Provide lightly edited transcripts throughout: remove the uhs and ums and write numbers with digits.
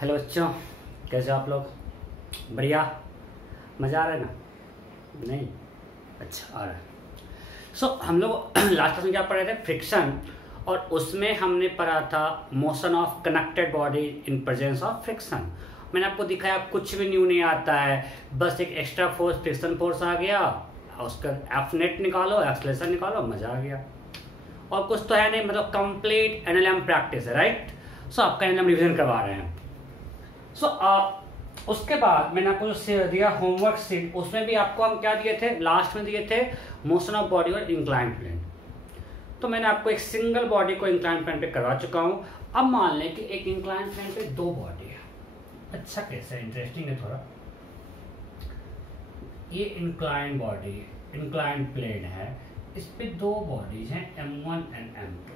Hello बच्चों, कैसे हो आप लोग? बढ़िया, मज़ा आ रहा है ना? नहीं? अच्छा, आ रहा है। हम लोग लास्ट क्लास में क्या पढ़ रहे थे? फ्रिक्शन। और उसमें हमने पढ़ा था motion of connected body in presence of friction. मैंने आपको दिखाया कुछ भी न्यू नहीं आता है, बस एक एक्स्ट्रा फोर्स फ्रिक्शन फोर्स आ गया, उसका एफ नेट निकालो, एक्सलेशन निकालो, मज़ा आ गया। और कुछ तो है नहीं, मतलब कंप्लीट एनएलएम प्रैक्टिस है, राइट? आपका एनएलएम रिविजन करवा रहे हैं। उसके बाद मैंने आपको जो दिया होमवर्क शीट, उसमें भी आपको हम क्या दिए थे? लास्ट में दिए थे मोशन ऑफ बॉडी और इंक्लाइन प्लेन। तो मैंने आपको एक सिंगल बॉडी को इंक्लाइन प्लेन पे करवा चुका हूं। अब मान लें कि एक इंक्लाइन प्लेन पे दो बॉडी है। अच्छा, कैसे इंटरेस्टिंग है थोड़ा। ये इंक्लाइन बॉडी, इंक्लाइन प्लेन है, इस पे दो बॉडीज हैं M1 and M2।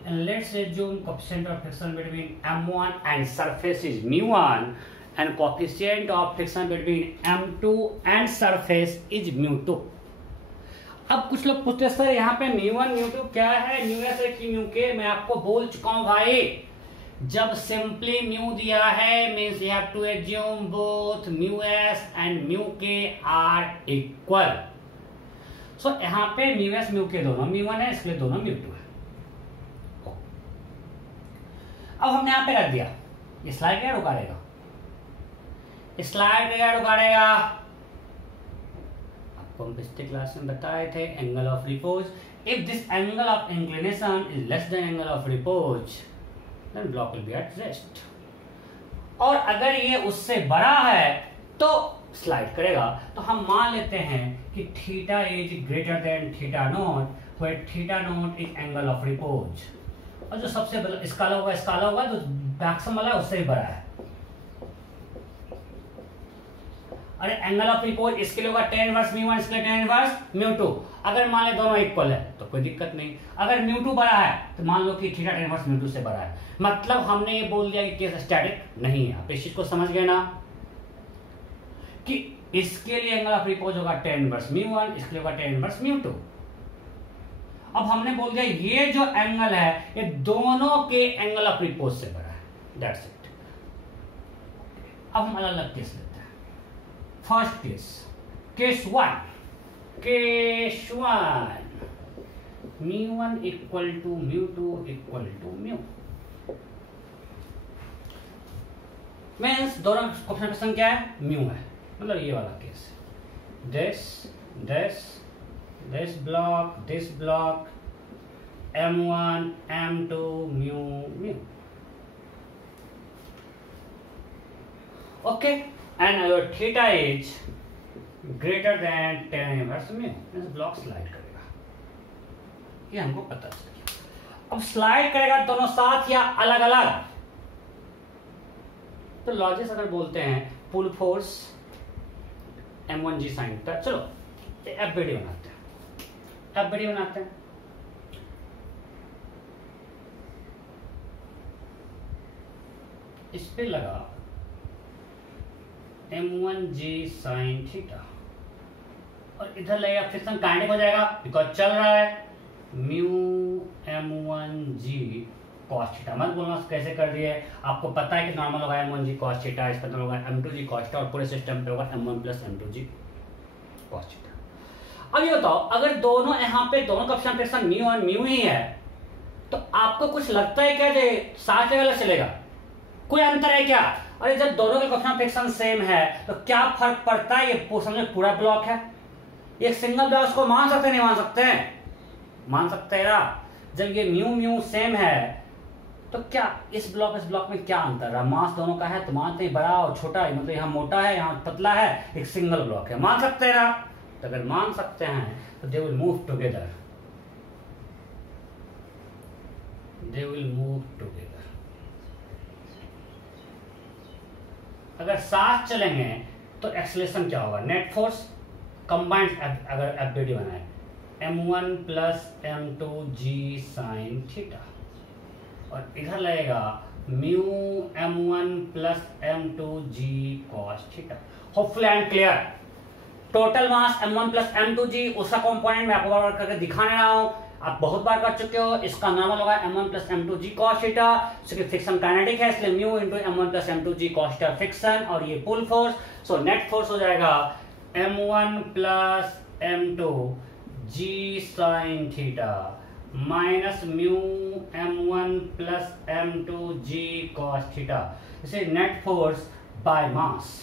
And let's assume coefficient of friction between M1 and surface is mu1 and coefficient of friction between M2 and surface is mu2। अब कुछ लोग पूछते सर यहाँ पे mu1 mu2 क्या है, mu s है कि mu k? मैं आपको बोल चुका हूँ भाई, जब सिंपली mu दिया है means you have to assume both mu s and mu k are equal। यहाँ पे mu s mu k दोनों mu1 है, इसलिए दोनों mu2 है। अब हमने यहां पे रख दिया, ये स्लाइड क्या रुकारेगा? स्लाइड क्या रुकारेगा? आपको हम पिछले क्लास में बताए थे angle of repose. If this angle of inclination is less than angle of repose then block will be at rest. और अगर ये उससे बड़ा है तो स्लाइड करेगा। तो हम मान लेते हैं कि theta is greater then theta naught, where theta naught is angle of repose. और जो सबसे बड़ा स्काला होगा तो मैक्सिमम वाला उससे ही बड़ा है। अरे एंगल ऑफ रिपोज इसके लिए होगा tan इनवर्स μ1, इसके लिए tan इनवर्स μ2। अगर मान ले दोनों इक्वल है तो कोई दिक्कत नहीं। अगर μ2 बड़ा है तो मान लो कि थीटा tan इनवर्स μ2 से बड़ा है। मतलब हमने ये बोल दिया कि केस स्टैटिक नहीं है। आप इस चीज को समझ गए ना कि इसके लिए एंगल ऑफ रिपोज होगा tan इनवर्स μ1, इसके लिए होगा tan इनवर्स μ2। अब हमने बोल दिया ये जो एंगल है ये दोनों के एंगल ऑफ रिपोज से बड़ा है। That's it. अब हम अलग अलग केस लेते हैं। First case one μ1 equal to μ2 equal to μ। Means दोनों कोएफिशिएंट क्या है? म्यू है। मतलब ये वाला case this block M1 M2 mu। okay, and your theta is greater than tan inverse mu। इस ब्लॉक स्लाइड करेगा, ये हमको पता चल। अब स्लाइड करेगा दोनों साथ या अलग अलग? तो लॉजिक अगर बोलते हैं पुल फोर्स M1G sin थीटा। चलो एफबीडी बनाते हैं। इस पे लगा M1G sin थीटा और इधर लगेगा फ्रिक्शन काइनेटिक हो जाएगा बिकॉज चल रहा है म्यू M1G cos थीटा। मत बोलना कैसे कर दिए, आपको पता है कि नॉर्मल होगा M1G cos थीटा, इस पर होगा M2G cos थीटा और पूरे सिस्टम पे होगा M1 plus M2G cos theta. अब ये बताओ, अगर दोनों यहाँ पे दोनों का फ्रिक्शन μ1 म्यू ही है तो आपको कुछ लगता है क्या साथ में अलग चलेगा? कोई अंतर है क्या? अरे जब दोनों का फ्रिक्शन सेम है तो क्या फर्क पड़ता है? ये समझो पूरा ब्लॉक है, एक सिंगल ब्लॉक को मान सकते नहीं मान सकते? मान सकते हैं ना। जब ये म्यू सेम है तो क्या इस ब्लॉक में क्या अंतर है? मास दोनों का है तो मानते हैं बड़ा और छोटा है, मतलब यहाँ मोटा है यहाँ पतला है, एक सिंगल ब्लॉक है। मान सकते हैं ना? तो अगर मान सकते हैं तो दे विल मूव टुगेदर। अगर साथ चलेंगे तो एक्सेलरेशन क्या होगा? नेट फोर्स कंबाइंड अगर एफबीडी बनाए M1 plus M2G sin theta और इधर लगेगा mu M1 plus M2G cos theta. Hopefully I am clear. Total mass M1 plus M2G, उसका कंपोनेंट मैं आपको बार करके दिखाने रहा हूं। आप बहुत बार कर चुके हो। इसका नॉर्मल होगा m1 plus m2g cos theta, friction kinetic है इसलिए mu into m1 plus m2g cos theta friction, और ये pull force. So net force हो जाएगा m1 plus m2g sin theta minus mu m1 plus m2g cos theta. इसे net force by mass.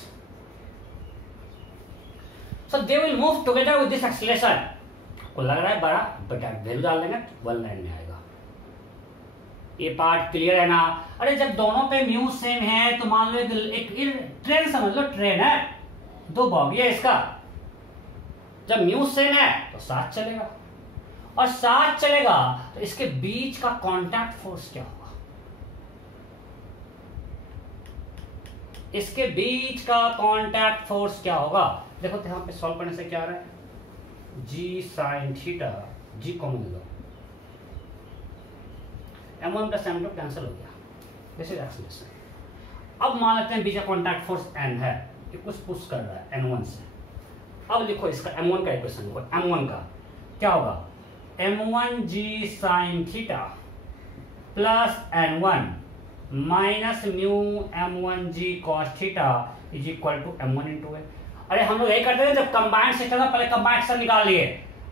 So they will move together with this acceleration। को लग रहा है बड़ा, बट वैल्यू डाल देंगे 1 लाइन में आएगा। ये पार्ट क्लियर है ना? अरे जब दोनों पे म्यू सेम है तो मान लो एक ट्रेन समझ लो, ट्रेन है, 2 बॉगी है इसका। जब म्यू सेम है तो साथ चलेगा, और साथ चलेगा तो इसके बीच का कांटेक्ट फोर्स क्या होगा? इसके बीच का कांटेक्ट फोर्स क्या होगा? देखो तो यहां पे सॉल्व करने से क्या आ रहा है, g sin theta, g common लो, m1 प्लस m2 कैंसिल हो गया, दिस इज एक्सीलरेशन। अब मान लेते हैं बीच का कांटेक्ट फोर्स n है, ये कुछ पुश कर रहा है n1 से। अब लिखो इसका m1 का इक्वेशन, m1 का क्या होगा, m1g sin theta plus n1 minus mu m1g cos theta is equal to m1 into a. अरे हम लोग यही करते थे जब कंबाइंड सिस्टम था, पहले कंबाइंड सिस्टम निकाल लिए,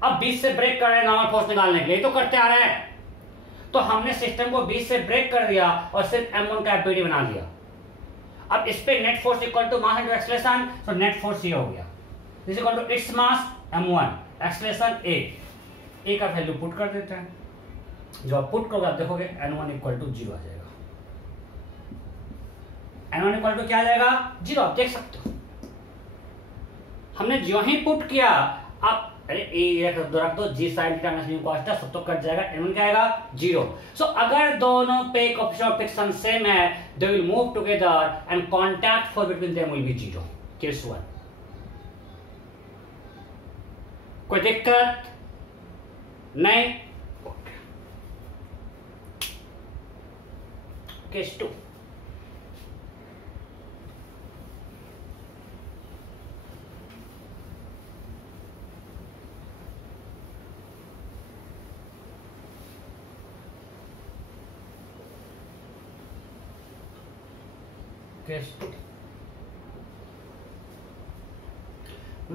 अब बीच से ब्रेक कर रहे हैं नॉर्मल फोर्स निकालने के लिए, तो करते आ रहे हैं। तो हमने सिस्टम को बीच से ब्रेक कर दिया और सिर्फ m1 का एफबीडी बना दिया। अब इस पे net force equal to mass into acceleration, तो नेट फोर्स ये हो गया, this equal to its mass m1, acceleration a का वैल्यू पुट कर देते हैं। जो आप पुट करोगे आप देखोगे n1 इक्वल टू 0 आ जाएगा। n1 इक्वल टू क्या आ जाएगा, 0। आप देख सकते हो हमने जो ही पुट किया, आप अरे ए रख दो g sin theta minus mu cos theta, सब तो कट जाएगा, n1 क्या आएगा 0। सो अगर दोनों पे कोएफिशिएंट ऑफ फ्रिक्शन सेम है, they will move together and contact force between them will be 0। Case 1। कोई दिक्कत नहीं? Case 2।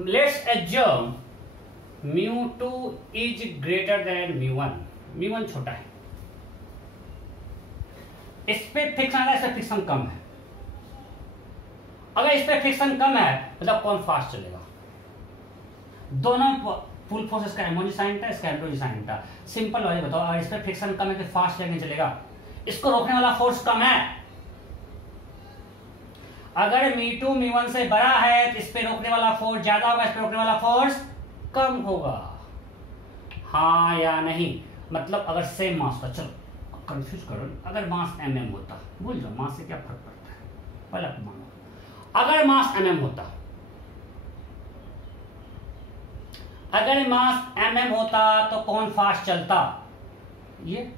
Let's assume mu2 is greater than mu1। mu1 छोटा है, इस पे फ्रिक्शन है, इस पे फ्रिक्शन कम है। अगर इस पे फ्रिक्शन कम है मतलब कौन फास्ट चलेगा? दोनों फुल फोर्स, इसका m1 sin था, इसका m2 sin था। सिंपल लॉजिक बताओ, अगर इस पे फ्रिक्शन कम है तो फास्ट लेके चलेगा, इसको रोकने वाला फोर्स कम है। अगर m2 m1 से बड़ा है तो इस पे रोकने वाला फोर्स ज्यादा होगा, इस पे रोकने वाला फोर्स कम होगा। हाँ या नहीं? मतलब अगर सेम मास का, चलो कंफ्यूज करो, अगर मास mm होता, भूल जाओ मास से क्या फर्क पड़ता है, पहले मानो अगर मास mm होता, अगर मास mm होता तो कौन फास्ट चलता? ये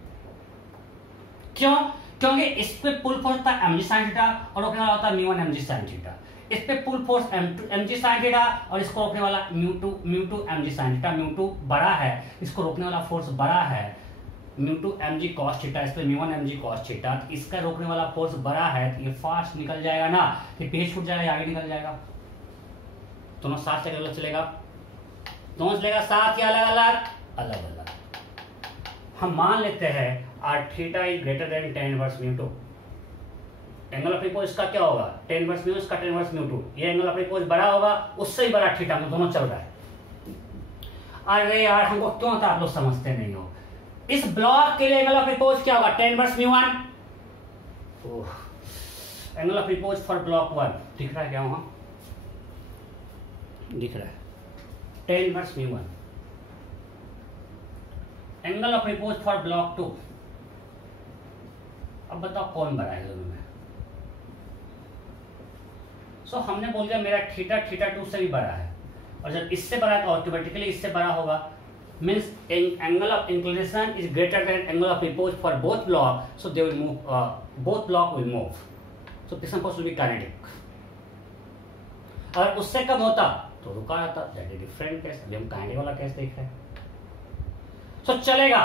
क्यों? क्योंकि इस पे पुल फोर्स था mg sin थीटा और रोकने वाला होता mu1 mg sin थीटा। इस पे पुल फोर्स mg sin थीटा और इसको रोकने वाला mu2 mg sin theta. mu2 बड़ा है, इसको रोकने वाला फोर्स बड़ा है mu2 mg cos थीटा, इस पे mu1 mg cos थीटा। तो इसका रोकने वाला फोर्स बड़ा है तो ये फास्ट निकल जाएगा ना, फिर पेज छूट जाएगा, आगे निकल जाएगा। दोनों साथ चलेगा, चलेगा दोनों चलेगा साथ या अलग अलग? अलग अलग। हम मान लेते हैं or theta is greater than tan inverse mu2। Angle of repose इसका क्या होगा, tan इनवर्स mu, इसका tan इनवर्स mu2। ये एंगल ऑफ रिपोज बड़ा होगा, उससे ही बड़ा थीटा, दोनों चल रहा है। अरे यार हमको क्यों था, आप लोग समझते नहीं हो। इस ब्लॉक के लिए एंगल ऑफ रिपोज क्या होगा, tan inverse mu1। Angle of repose for block 1 दिख रहा है क्या? वहां दिख रहा है tan inverse mu1। Angle of repose for block 2, अब बताओ कौन बड़ा है दोनों में? सो हमने बोल दिया मेरा थीटा थीटा 2 से भी बड़ा है, और जब इससे बड़ा है तो ऑटोमेटिकली इससे बड़ा होगा। Means angle of inclination is greater then angle of repose for both block, so they will move, both block will move, so friction force will be kinetic. अगर उससे कम होता तो रुका रहता, दैट इज डिफरेंट केस। अभी हम kinetic वाला case देख रहे हैं। सो चलेगा,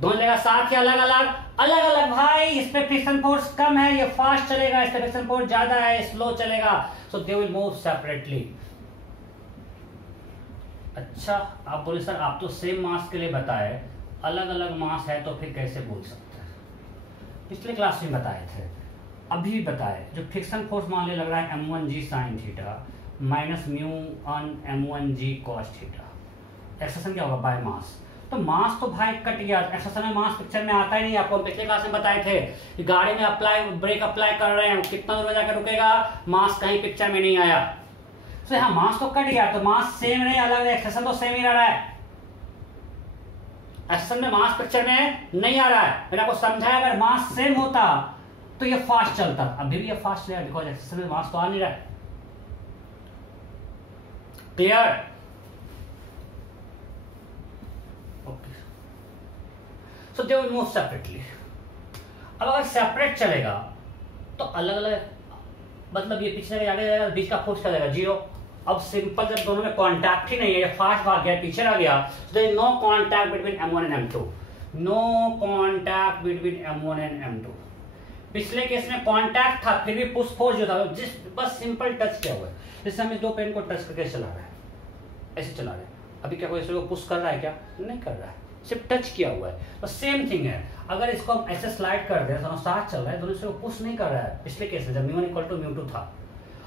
दोनों जगह साथ ही अलग अलग अलग अलग। भाई इस पे फ्रिक्शन फोर्स कम है, ये फास्ट चलेगा, इस पे फ्रिक्शन फोर्स ज्यादा है, स्लो चलेगा। सो दे विल मूव सेपरेटली। अच्छा, आप बोले सर आप तो सेम मास के लिए बताए, अलग अलग मास है तो फिर कैसे बोल सकते हैं? पिछले क्लास में बताए थे, अभी भी बताए। जो फ्रिक्शन फोर्स मान लिया लग रहा है m1g sine theta minus mu on m1g cos theta, expression क्या होगा? By mass. तो मास तो भाई कट गया, एक्सप्रेशन में मास पिक्चर में आता ही नहीं। आपको पिछले क्लास में बताए थे कि गाड़ी में ब्रेक अप्लाई कर रहे हैं, कितना दूर जाकर रुकेगा, मास कहीं पिक्चर में नहीं आया। तो यहाँ मास तो कट गया, तो मास सेम नहीं अलग है, एक्सप्रेशन तो सेम ही रह रहा है। एक्सप्रेशन में मास पिक्चर में नहीं आ रहा है। मैंने आपको समझाया अगर मास सेम होता तो ये फास्ट चलता, अभी भी ये फास्ट चलेगा बिकॉज एक्सप्रेशन में मास तो आ नहीं रहा है। Clear? Okay, so they will move separately. अब अगर सेपरेट चलेगा तो अलग अलग, मतलब ये पीछे आगे जाएगा, बीच का फोर्स क्या जाएगा? जीरो। अब सिंपल, जब दोनों में कांटेक्ट ही नहीं है, ये फास्ट भाग गया, पीछे आ गया, तो there is no contact between m1 and m2, no contact between m1 and m2। पिछले केस में कांटेक्ट था, फिर भी पुश फोर्स जो था, जिस बस सिंपल टच किया हुआ है। जैसे हम इस दो पेन को टच करके चला रहे हैं, ऐसे चला रहे हैं, अभी क्या कोई इसको पुश कर रहा है? क्या नहीं कर रहा है, सिर्फ टच किया हुआ है। तो सेम थिंग है, अगर इसको हम ऐसे स्लाइड कर दें, दोनों साथ चल रहा है, दोनों इसको पुश नहीं कर रहा है। पिछले केस में जब μ1 = μ2 था,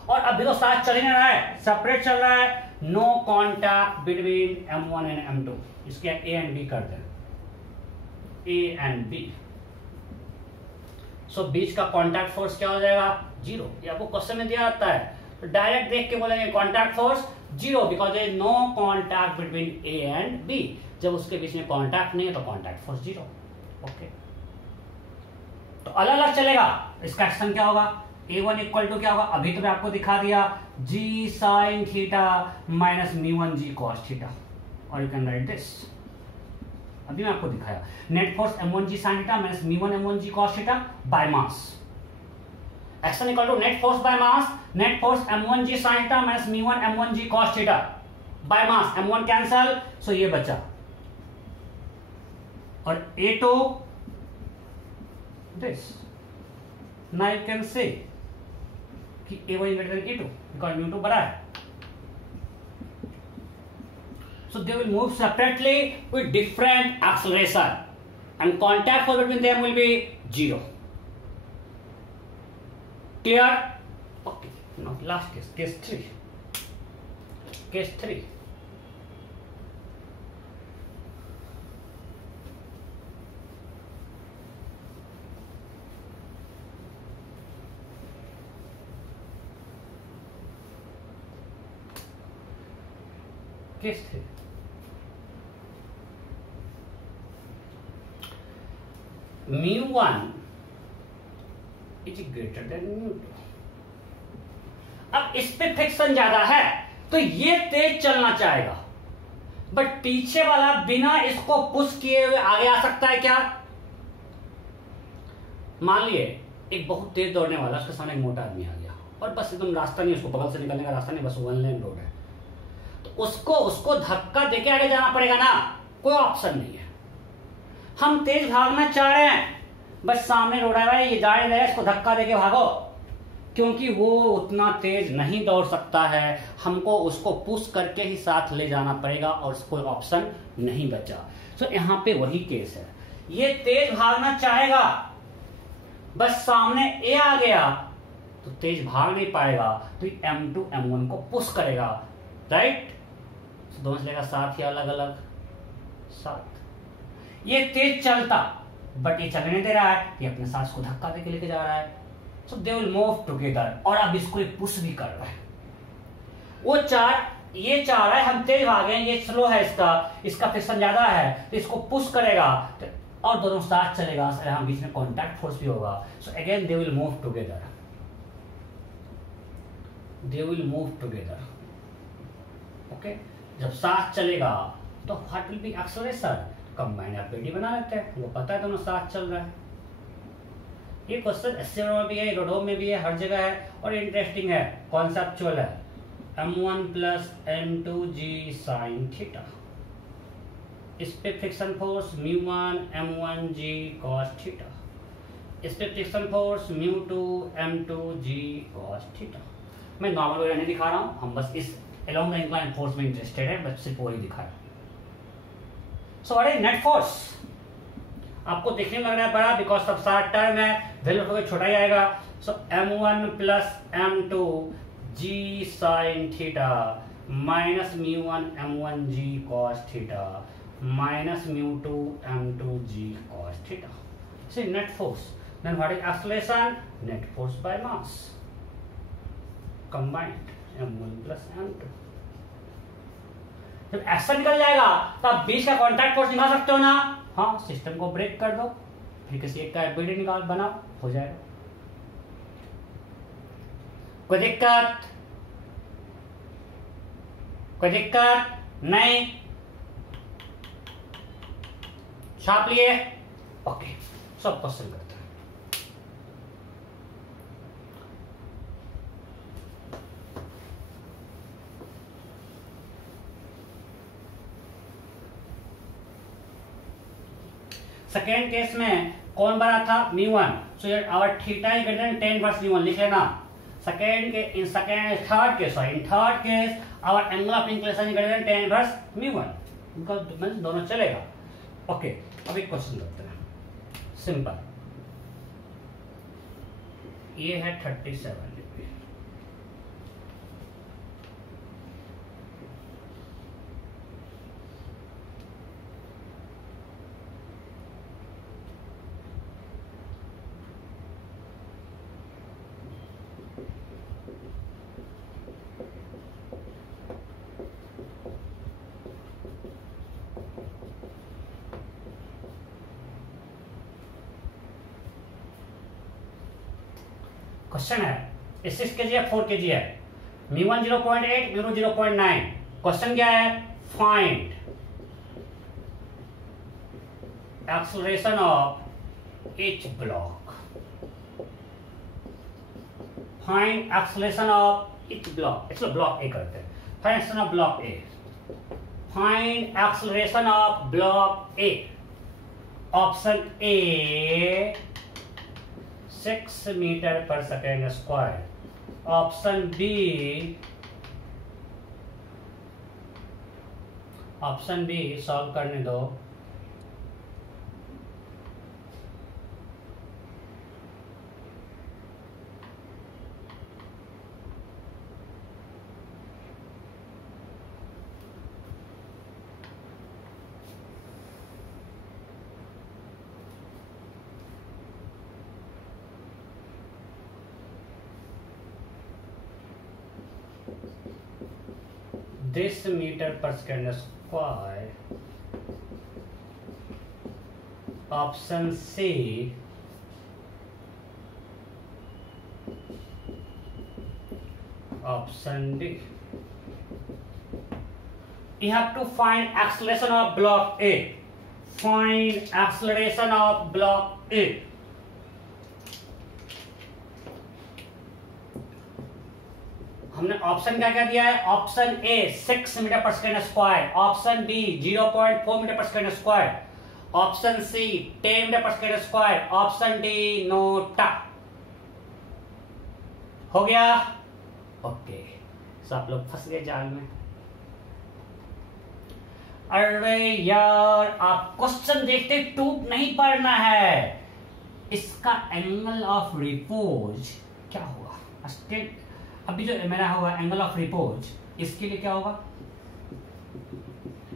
और अभी तो साथ चल ही नहीं रहा है, सेपरेट चल रहा है। No contact between m1 and m2। इसके a एंड b कर दें, a एंड b। सो बीच का कॉन्टैक्ट फोर्स क्या हो जाएगा? जीरो। ये आपको क्वेश्चन में दिया जाता है, तो डायरेक्ट देख के बोलेंगे contact force zero because there is no contact between a and b। जब उसके बीच में कॉन्टैक्ट नहीं है तो कॉन्टैक्ट फोर्स जीरो। ओके, तो अलग अलग चलेगा। इसका एक्शन क्या होगा? a1 = क्या होगा? अभी तो मैं आपको दिखा दिया, g sin theta minus μ1g cos theta, और यू कैन राइट दिस। अभी मैं आपको दिखाया net force m1g sin theta minus μ1 m1g cos theta by mass. Action equal to net force by mass, net force m1g sin theta minus μ1 m1g cos theta by mass. m1 cancel, so ये बचा, और a2 this. Now you can say कि a1 greater than a2 because μ2 बड़ा है। So they will move separately with different acceleration and contact force between them will be zero. Clear? Okay. Now last case, case 3. Case 3. Case 3. μ1 is greater than μ2। अब इस पे friction ज्यादा है तो ये तेज चलना चाहेगा, बट पीछे वाला बिना इसको पुश किए हुए आगे आ सकता है क्या? मान लिए एक बहुत तेज दौड़ने वाला, उसके सामने एक मोटा आदमी आ गया और बस एकदम रास्ता नहीं, उसको बगल से निकलने का रास्ता नहीं, बस 1 लेन रोड है, तो उसको धक्का देके आगे जाना पड़ेगा ना, कोई ऑप्शन नहीं है। हम तेज भागना चाह रहे हैं, बस सामने रोड है भाई, ये जा रहा है, इसको धक्का देके भागो, क्योंकि वो उतना तेज नहीं दौड़ सकता है, हमको उसको पुश करके ही साथ ले जाना पड़ेगा और कोई ऑप्शन नहीं बचा। तो यहाँ पे वही केस है, ये तेज भागना चाहेगा, बस सामने ए आ गया तो तेज भाग नहीं पाएगा, तो m2 m1 को पुश करेगा, राइट? दोनों चलेगा साथ या अलग अलग? साथ। ये तेज चलता बट ये चलने नहीं दे रहा है, ये अपने साथ को धक्का देके लेके जा रहा है, सो दे विल मूव टुगेदर। और अब इसको ये पुश भी कर रहा है, वो ये चाह रहा है हम तेज भागे, ये स्लो है, इसका फ्रिक्शन ज्यादा है, तो इसको पुश करेगा और दोनों साथ चलेगा, यहाँ बीच में कॉन्टैक्ट फोर्स भी होगा। So again they will move together, they will move together. Okay, जब साथ चलेगा तो what will be acceleration? Combined FBD बना लेते हैं, वो पता है दोनों साथ चल रहा है। ये क्वेश्चन एससीओ में भी है, रोडो में भी है, हर जगह है और इंटरेस्टिंग है, कॉन्सेप्चुअल है। m1 + m2g sin थीटा इस पे friction force μ1 m1g cos theta, इस पे friction force μ2 m2g cos theta. मैं नॉर्मल वे नहीं दिखा रहा हूँ, हम बस इस अलोंग द इंक्लाइन फोर्स में इंटरेस्टेड है, बस सिर्फ वही दिखा रहा हूँ। So what is net force? आपको देखने में लग रहा है बड़ा, बिकॉज सब सारा टर्म है, वैल्यू तो छोटा ही आएगा। So m1 plus m2 g sin theta minus μ1 m1g cos theta minus μ2 m2g cos theta. See net force. Then what is acceleration? Net force by mass combined m1 plus m2। जब action निकल जाएगा तो आप बीच का contact force निकाल सकते हो ना। हाँ, सिस्टम को ब्रेक कर दो, फिर किसी एक का एबिलिटी निकाल बनाओ, हो जाएगा। कोई दिक्कत? कोई दिक्कत नहीं? छाप लिए? ओके, सब क्वेश्चन करते हैं। सेकेंड केस में कौन बना था? μ1। So our theta is greater than tan inverse μ1, लिख लेना। Third case our angle of inclination is greater than tan inverse μ1, because दोनों चलेगा। ओके, अब एक क्वेश्चन करते हैं सिंपल। ये है 37 डिग्री, क्वेश्चन है 6 kg है 4 kg है, μ1 0.8 μ2 0.9। क्वेश्चन क्या है? Find acceleration of each block. Find acceleration of each block. चलो ब्लॉक ए करते हैं। Find acceleration of block A. Find acceleration of block A. Option A 6 metre per second square. Option B solve करने दो। This meter per second square। Option C option D. You have to find acceleration of block A. Find acceleration of block A. हमने option क्या क्या दिया है? Option A 6 metre per second square, option B 0.4 metre per second square, option C 10 metre per second square, option D NOTA. हो गया? Okay, सो आप लोग फंस गए जाल में। अरे यार, आप क्वेश्चन देखते टूट नहीं पड़ना है। इसका एंगल ऑफ रिपोज क्या होगा? स्टेट अभी जो मेरा होगा एंगल ऑफ रिपोज, इसके लिए क्या होगा?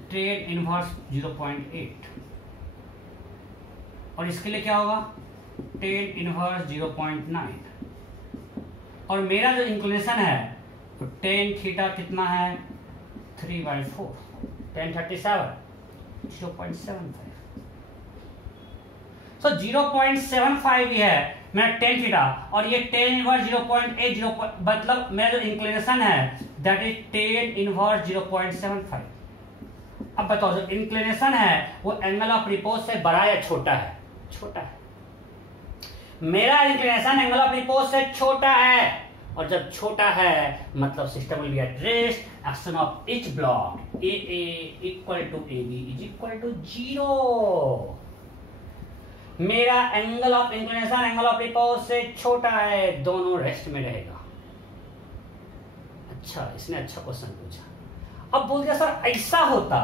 tan इनवर्स 0.8 और इसके लिए क्या होगा? tan inverse 0.9। और मेरा जो इंक्लिनेशन है तो tan थीटा कितना है? 3/4 tan 37 0.75। सो 0.75 ही है मेरा tan थीटा, और ये tan इनवर्स 0.8 मतलब मेरा जो इंक्लिनेशन है दैट इज tan इनवर्स 0.75। अब बताओ जो इंक्लिनेशन है वो एंगल ऑफ रिपोज से बड़ा या छोटा है? छोटा है। मेरा इंक्लिनेशन एंगल ऑफ रिपोज से छोटा है, और जब छोटा है मतलब system will be at rest, action of each block A equal to A B is equal to 0। मेरा angle of inclination angle of repose से छोटा है, दोनों रेस्ट में रहेगा। अच्छा, इसने अच्छा क्वेश्चन पूछा। अब बोल दिया सर ऐसा होता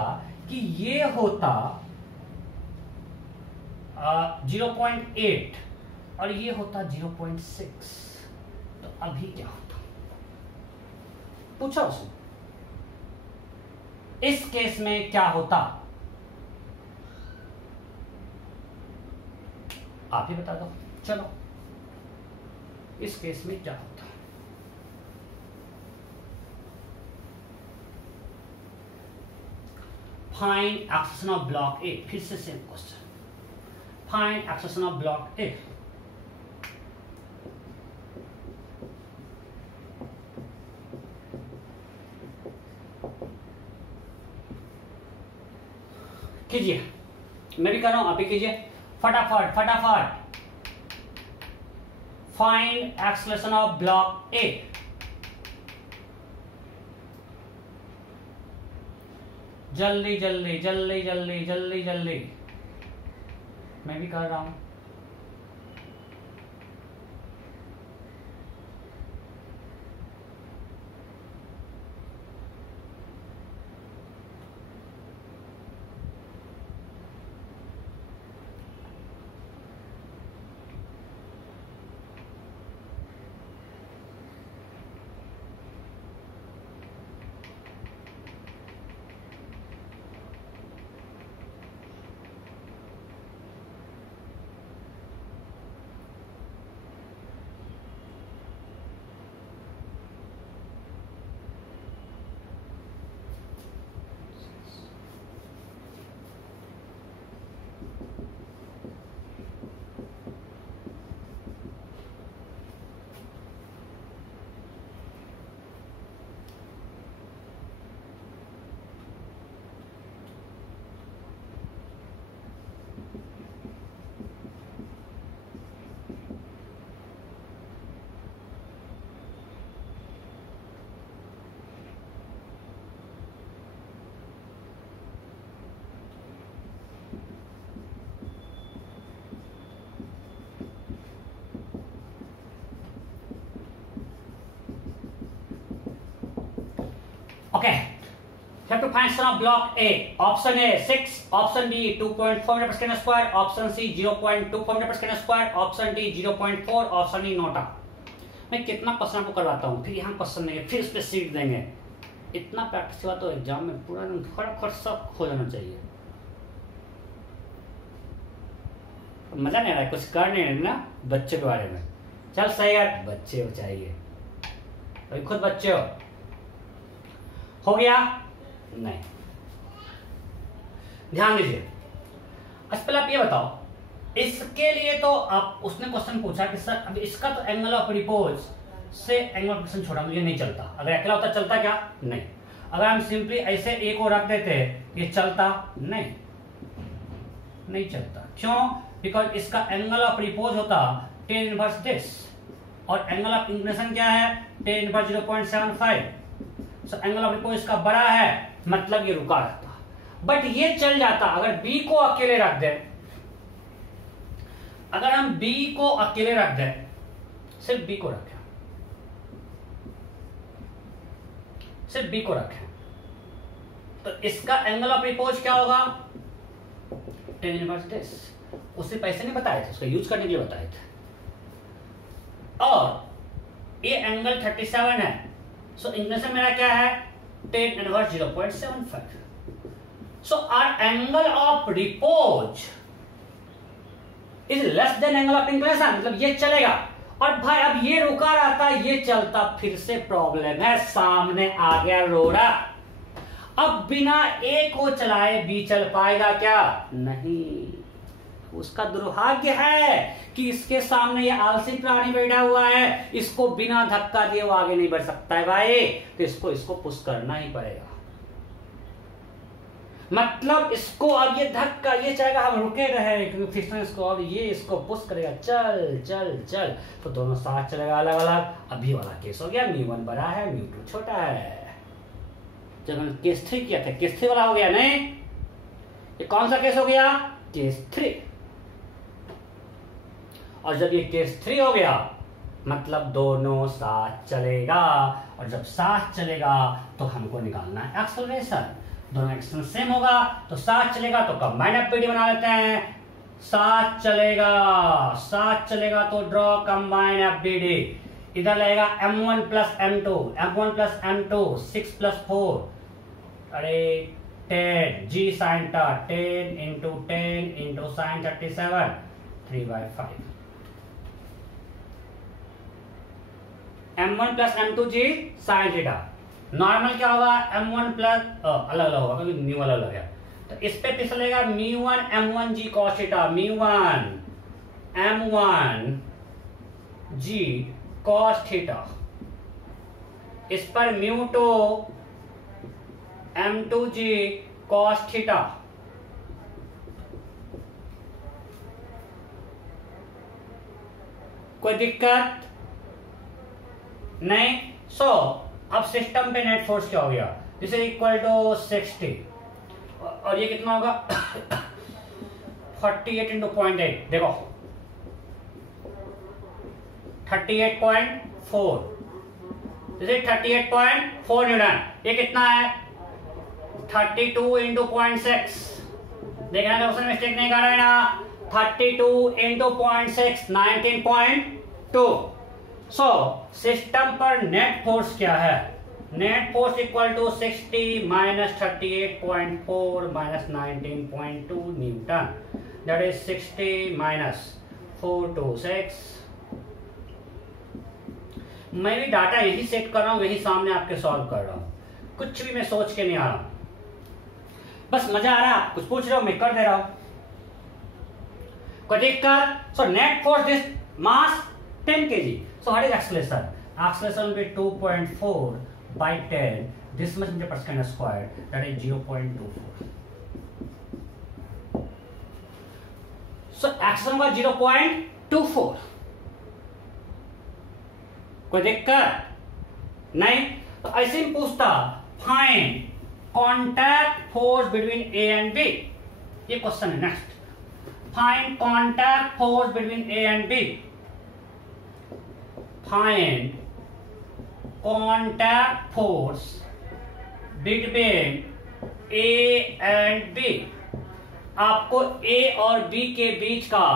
कि ये होता 0.8 और ये होता 0.6, तो अभी क्या होता? पूछा उसने, इस केस में क्या होता? आप ही बता दो। चलो, इस केस में क्या होता? Find acceleration of block A. फिर से same question, find acceleration of block A. कीजिए, मैं भी कर रहा हूं, आप भी कीजिए फटाफट फटाफट। फाइंड एक्सेलरेशन ऑफ ब्लॉक ए। जल्दी जल्दी जल्दी जल्दी जल्दी जल्दी, मैं भी कर रहा हूं। Okay, you have to find sum of block A. Option A 6, option B 2.4 meter per second square, option C 0.24 meter per second square, option D 0.4, option E NOTA. मैं कितना क्वेश्चन आपको करवाता हूँ, फिर यहाँ क्वेश्चन नहीं है, फिर उस पर सीट देंगे। इतना प्रैक्टिस हुआ तो एग्जाम में पूरा फटाफट सब हो जाना चाहिए। मजा नहीं आ रहा है, कुछ कर नहीं रहे ना बच्चे के बारे में। चल सही यार, बच्चे हो चाहिए, अभी खुद बच्चे हो गया नहीं। ध्यान दीजिए, अच्छा पहले आप ये बताओ, इसके लिए तो आप उसने क्वेश्चन पूछा कि सर अब इसका तो एंगल ऑफ रिपोज से एंगल ऑफ रोटेशन छोटा, मुझे नहीं चलता। अगर अकेला होता चलता क्या? नहीं। अगर हम सिंपली ऐसे ए को रख देते ये चलता नहीं, नहीं चलता। क्यों? बिकॉज इसका एंगल ऑफ रिपोज होता tan इनवर्स दिस और एंगल ऑफ इंक्लिनेशन क्या है? tan inverse 0.75। So angle of repose इसका बड़ा है, मतलब ये रुका रहता। बट ये चल जाता अगर बी को अकेले रख दे। अगर हम बी को अकेले रख दे, सिर्फ बी को रखें, सिर्फ बी को रखें, तो इसका एंगल ऑफ रिपोज क्या होगा? tan inverse this. उससे पैसे नहीं बताए थे, उसका यूज करने के लिए बताए थे। और ये एंगल 37 है, सो इंक्लिनेशन मेरा क्या है? tan inverse 0.75। So our angle of repose is less than angle of inclination, मतलब ये चलेगा। और भाई अब ये रुका रहता, ये चलता, फिर से प्रॉब्लम है, सामने आ गया रोड़ा। अब बिना ए को चलाए बी चल पाएगा क्या? नहीं। उसका दुर्भाग्य है कि इसके सामने ये आलसी प्राणी बैठा हुआ है, इसको बिना धक्का दिए वो आगे नहीं बढ़ सकता है भाई, तो इसको पुश करना ही पड़ेगा। मतलब इसको अब ये धक्का ये चाहेगा हम रुके रहे, क्योंकि फ्रिक्शन इसको अब ये इसको पुश करेगा, चल चल चल, तो दोनों साथ चलेगा अलग अलग। अभी वाला केस हो गया μ1 बड़ा है μ2 छोटा है। जब हमने केस 3 किया था, केस 3 वाला हो गया नहीं, ये कौन सा केस हो गया? केस 3। और जब ये केस 3 हो गया मतलब दोनों साथ चलेगा, और जब साथ चलेगा तो हमको निकालना है एक्सेलरेशन। दोनों एक्शन सेम होगा तो साथ चलेगा, तो कंबाइंड एफबीडी बना लेते हैं। साथ चलेगा तो ड्रॉ कंबाइंड एफबीडी। इधर लगेगा m1 plus m2, m1 plus m2 6 plus 4, अरे 10 g sin 10 into 10 into sine 37 3/5। m1 plus m2 g sine theta. Normal क्या होगा? m1 प्लस अलग अलग होगा क्योंकि म्यू अलग अलग है, तो इस पे पिछलेगा μ1 m1 g cos theta, μ1 m1 g cos theta. इस पर μ2 m2 g cos थीटा। कोई दिक्कत नहीं। सो अब सिस्टम पे नेट फोर्स क्या हो गया? दिस इज इक्वल टू 60, और ये कितना होगा? 48 इंटू 0.8, देखो 38.4, दिस इज 38.4 न्यूटन। ये कितना है? 32 इंटू 0.6, देखना तो उसने मिस्टेक नहीं कर रहा है ना। 32 इंटू 0.6 19.2। सो सिस्टम पर नेट फोर्स क्या है? Net force equal to 60 minus 38.4 minus 19.2 newton, that is 60 minus 426। मैं भी डाटा यही सेट कर रहा हूं, यही सामने आपके सॉल्व कर रहा हूं, कुछ भी मैं सोच के नहीं आ रहा हूं, बस मजा आ रहा है। कुछ पूछ रहे हो मैं कर दे रहा हूं, कोई दिक्कत? सो net force this mass 10 kg. So what is acceleration? Acceleration will be 2.4 by 10. This much meter per second square. That is 0.24. So acceleration was 0.24. कोई दिक्कत नहीं? तो ऐसे ही पूछता find contact force between A and B. ये question है। Next, find contact force between A and B. Find contact force between A and B। आपको A और B के बीच का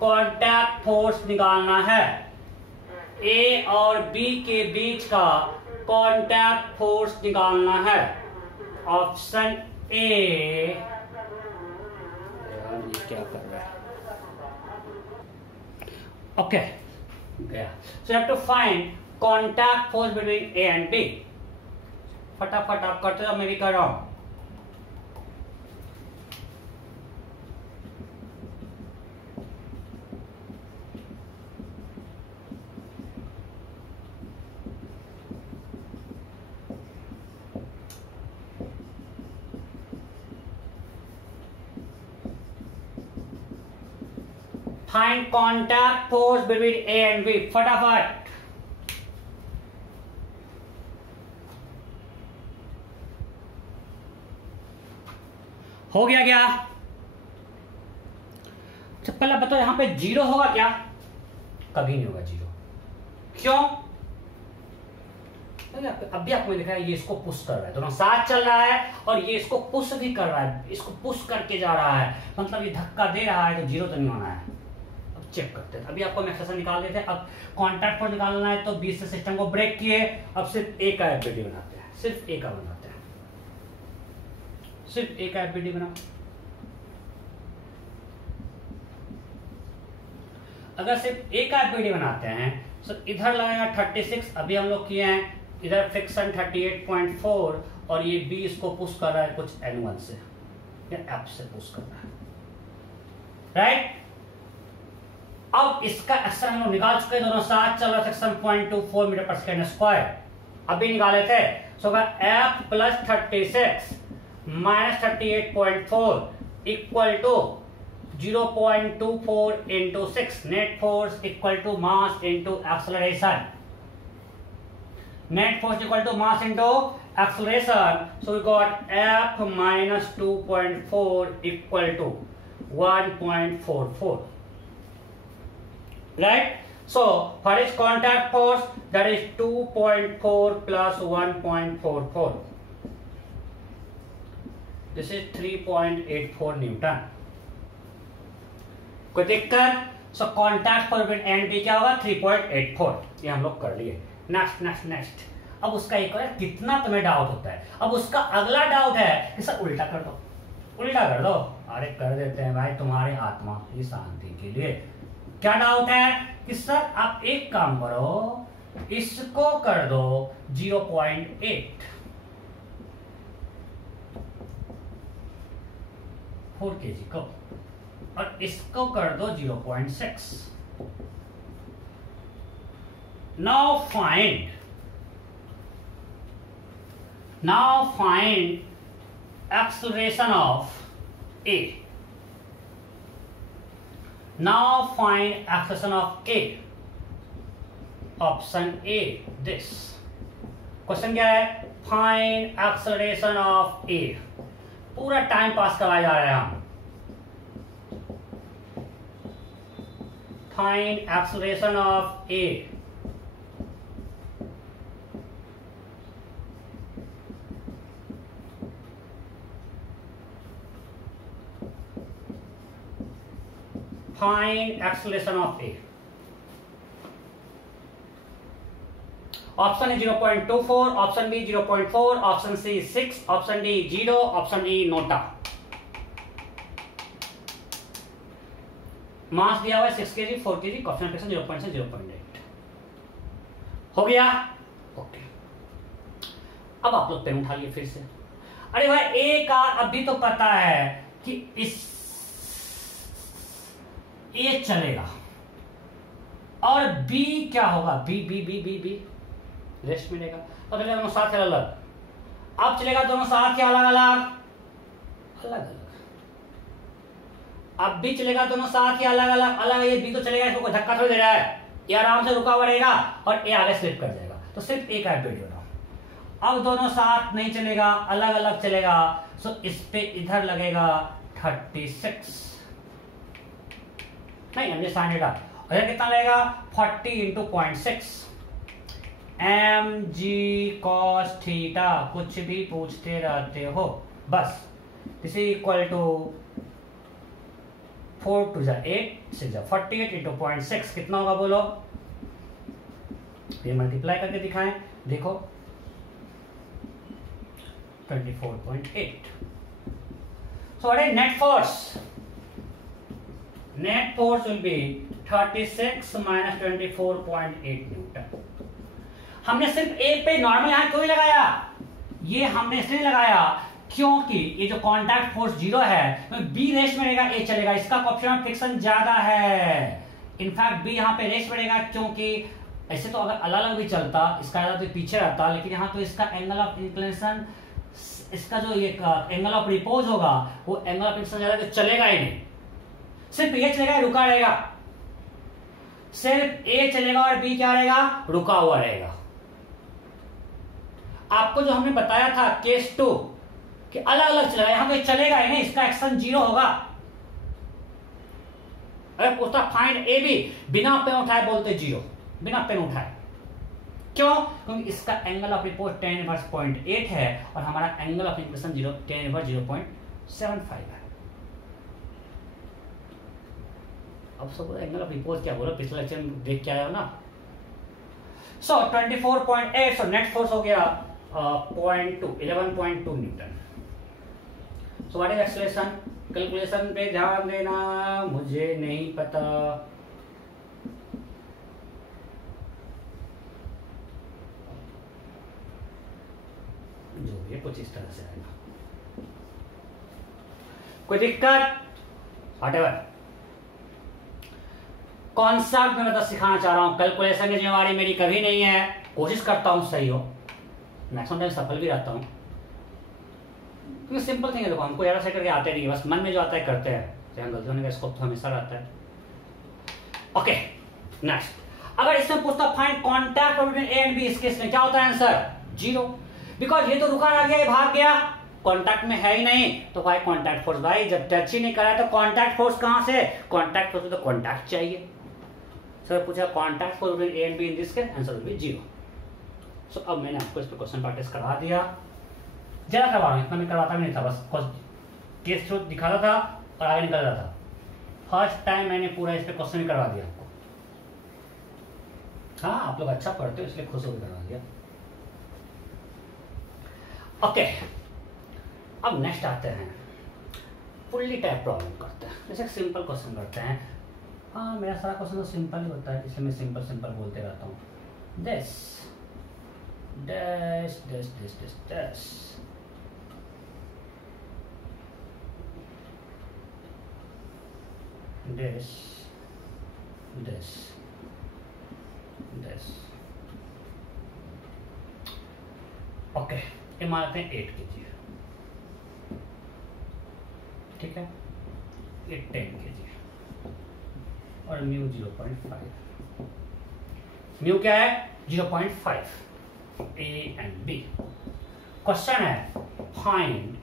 कॉन्टैक्ट फोर्स निकालना है। A और B के बीच का कॉन्टैक्ट फोर्स निकालना है। ऑप्शन ए। यार ये क्या कर रहा है? Okay, yeah. So you have to find contact force between A and B. फटाफट आप करते हो, मैं भी कर रहा हूं। Find contact force between A and B। फटाफट। हो गया क्या? अच्छा पहले बताओ, यहां पे जीरो होगा क्या? कभी नहीं होगा जीरो। क्यों? अभी आपको लिखा है ये इसको पुश कर रहा है, दोनों साथ चल रहा है, और ये इसको पुश भी कर रहा है, इसको पुश करके जा रहा है, मतलब ये धक्का दे रहा है, तो जीरो तो नहीं होना है। चेक करते हैं। अभी आपको हम एक्सप्रेशन निकाल देते हैं। अब कॉन्टैक्ट फोर्स निकालना है तो बीच से सिस्टम को ब्रेक किए, अब सिर्फ एक का एफबीडी बनाते हैं, सिर्फ एक का बनाते हैं, सिर्फ एक का एफबीडी बनाओ। अगर सिर्फ एक का एफबीडी बनाते हैं तो इधर लगेगा 36, अभी हम लोग किए हैं, इधर फ्रिक्शन 38.4, और ये बी इसको पुश कर रहा है कुछ N1 से या एफ से पुश कर रहा है, राइट? अब इसका एक्शन हम लोग निकाल चुके हैं, दोनों साथ चल रहा है, 6.24 मीटर पर सेकेंड स्क्वायर अभी निकाले थे। So F plus 36 -38.4 equal to 0.24 into 6. Net force equal to mass into acceleration. Net force equal to mass into acceleration. So we got F minus 2.4 equal to 1.44. Right? So for its contact force, that is 2.4 plus 1.44. This is 3.84 Newton. कोई दिक्कत? So contact force between A and B क्या होगा? 3.84. ये हम लोग कर लिए. Next next next. अब उसका एक और कितना तुम्हें डाउट होता है. अब उसका अगला डाउट है कि सर उल्टा कर दो, उल्टा कर दो. अरे कर देते हैं भाई, तुम्हारी आत्मा की शांति के लिए. क्या डाउट है कि सर आप एक काम करो, इसको कर दो 0.8 4 kg को, और इसको कर दो 0.6. Now find acceleration of A. Now find acceleration of A. Option A, this. Question क्या है? Find acceleration of A. पूरा टाइम पास कराया जा रहा है हम. Find acceleration of A. Find acceleration of A. Option A 0.24, option B 0.4, option C 6, option D 0, option E NOTA. Mass दिया हुआ है 6 kg, 4 kg, कॉफिशिएंट फ्रिक्शन 0.8. हो गया? ओके. अब आप लोग पेन उठा लिए फिर से. अरे भाई ए का अभी तो पता है कि इस ए चलेगा, और बी क्या होगा? B B B B B rest मिलेगा. तो चलेगा दोनों साथ अलग अलग. अब चलेगा दोनों साथ या अलग अलग? अलग अलग. अब भी चलेगा दोनों साथ या अलग अलग? अलग. ये बी तो चलेगा, इसको कोई धक्का थोड़ी दे रहा है. ये आराम से रुका हुआ रहेगा और ए आगे स्लिप कर जाएगा. तो सिर्फ एक एडमिट हो रहा. अब दोनों साथ नहीं चलेगा, अलग अलग चलेगा. सो इस पे इधर लगेगा 36. नहीं, हमने साइन इधर कितना लगेगा? 40 इंटू 0.6 mg cos थीटा. कुछ भी पूछते रहते हो बस. This is equal to 4 to 8, 6 48 into 0.6 कितना होगा बोलो? ये मल्टीप्लाई करके दिखाएं. देखो 24.8. So what is net force? Net force will be 36 minus 24.8 Newton. हमने सिर्फ ए पे नॉर्मल यहां क्यों लगाया? ये हमने इसलिए लगाया क्योंकि ये जो कांटेक्ट फोर्स 0 है, बी रेस्ट में रहेगा, ए चलेगा. इसका कोएफिशिएंट फ्रिक्शन ज्यादा है. इनफैक्ट बी यहाँ पे रेस्ट में रहेगा, क्योंकि ऐसे तो अगर अलग अलग भी चलता, इसका तो पीछे रहता, लेकिन यहाँ तो इसका एंगल ऑफ इंक्लिनेशन, इसका जो ये एंगल ऑफ रिपोज होगा, वो एंगल ऑफ इंक्लिनेशन ज्यादा तो चलेगा ही नहीं. सिर्फ ए चलेगा, रुका रहेगा. सिर्फ ए चलेगा और बी क्या रहेगा? रुका हुआ रहेगा. आपको जो हमने बताया था केस 2 कि अलग अलग चलेगा, यहां पे चलेगा ही नहीं, इसका एक्शन 0 होगा. अगर पूछता फाइंड ए बी, बिना पेन उठाए बोलते 0, बिना पेन उठाए. क्यों? क्योंकि इसका angle of repose tan inverse 0.8 है और हमारा angle of inclination 0 tan inverse 0.75 है. अब सब एंगल ऑफ रिपोज क्या बोला? पिछले लेक्चर में देख के आया हो ना. सो 24.8. सो नेट फोर्स हो गया 11.2 Newton. So what is acceleration? Calculation पे ध्यान देना, मुझे नहीं पता. जो भी है कुछ इस तरह से आएगा. कोई दिक्कत? व्हाटएवर. कॉन्सेप्ट में मतलब सिखाना चाह रहा हूं. कैलकुलेशन की जिम्मेवारी मेरी कभी नहीं है. कोशिश करता हूं सही हो, मैक्सिमम टाइम सफल भी रहता हूं. क्योंकि सिंपल थिंग है, देखो हमको ज़्यादा से करके आते नहीं है, बस मन में जो आता है करते हैं, चाहे गलती होने का स्कोप तो हमेशा रहता है। ओके नेक्स्ट, अगर इसमें पूछता find contact between A and B, इस केस में क्या होता है आंसर? 0, बिकॉज ये तो रुका रह गया, ये भाग गया, कॉन्टैक्ट में है ही नहीं, तो भाई कॉन्टैक्ट फोर्स, भाई जब टच ही नहीं करा तो कॉन्टैक्ट फोर्स कहां से? कॉन्टैक्ट फोर्स तो कॉन्टैक्ट चाहिए। सर पूछा contact force between A and be in this case, answer will be 0। सो अब मैंने आपको इस पर क्वेश्चन प्रैक्टिस करवा दिया, जरा करवा रहा हूँ, इतना मैं करवाता भी नहीं था, बस केस थ्रू दिखाता था और आगे निकल रहा था। फर्स्ट टाइम मैंने पूरा इस पर क्वेश्चन ही करवा दिया आपको। हाँ आप लोग अच्छा पढ़ते हो इसलिए खुश होकर करवा दिया। ओके अब नेक्स्ट आते हैं, फुल्ली टाइप प्रॉब्लम करते हैं, जैसे सिंपल क्वेश्चन करते हैं। हाँ मेरा सारा क्वेश्चन तो सिंपल ही होता है, इसलिए मैं सिंपल सिंपल बोलते रहता हूँ। This dash dash dash dash dash, this this this okay, ये मानते हैं 8 kg, ठीक है, ये 10 kg और म्यू 0.5, म्यू क्या है? 0.5, ए एंड बी। क्वेश्चन है find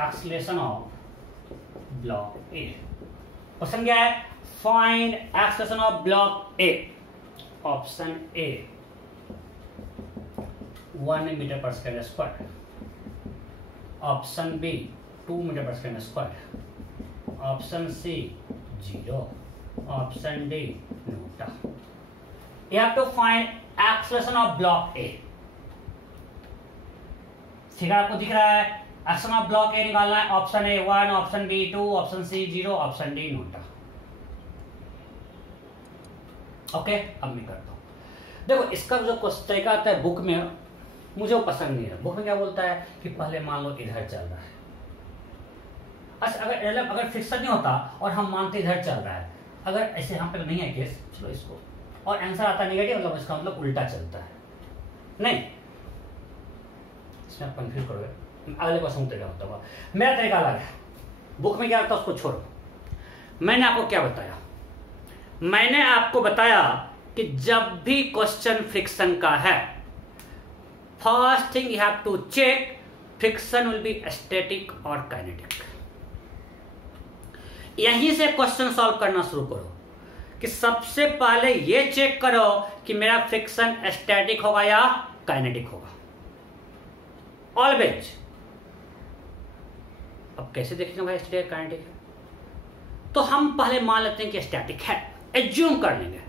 acceleration of block A. Question क्या है? Find acceleration of block A. Option A 1 metre per second square, option B 2 metre per second square, option C 0, option D newton. You have to find acceleration of block A। ठीक है, आपको दिख रहा है action of block A निकालना है। Option A 1, option B 2, option C 0, option D newton. Okay अब मैं करता हूं, देखो इसका जो तरीका आता है बुक में, मुझे वो पसंद नहीं है। बुक में क्या बोलता है कि पहले मान लो इधर चल रहा है, अच्छा अगर फिक्सर नहीं होता और हम मानते इधर चल रहा है, अगर ऐसे यहाँ पे नहीं है केस, चलो इसको, और आंसर आता है नेगेटिव, मतलब इसका मतलब उल्टा चलता है। नहीं इसमें आप कंफ्यूज करोगे, अगले क्वेश्चन तरीका होता होगा, मेरा तरीका अलग है। बुक में क्या होता है उसको छोड़ो। मैंने आपको क्या बताया? मैंने आपको बताया कि जब भी क्वेश्चन फ्रिक्शन का है, first thing you have to check friction will be static और काइनेटिक। यहीं से क्वेश्चन सॉल्व करना शुरू करो कि सबसे पहले ये चेक करो कि मेरा फ्रिक्शन स्टैटिक होगा या काइनेटिक होगा, ऑलवेज। अब कैसे देखेंगे भाई स्टैटिक काइनेटिक है? तो हम पहले मान लेते हैं कि स्टैटिक है, एज्यूम कर लेंगे।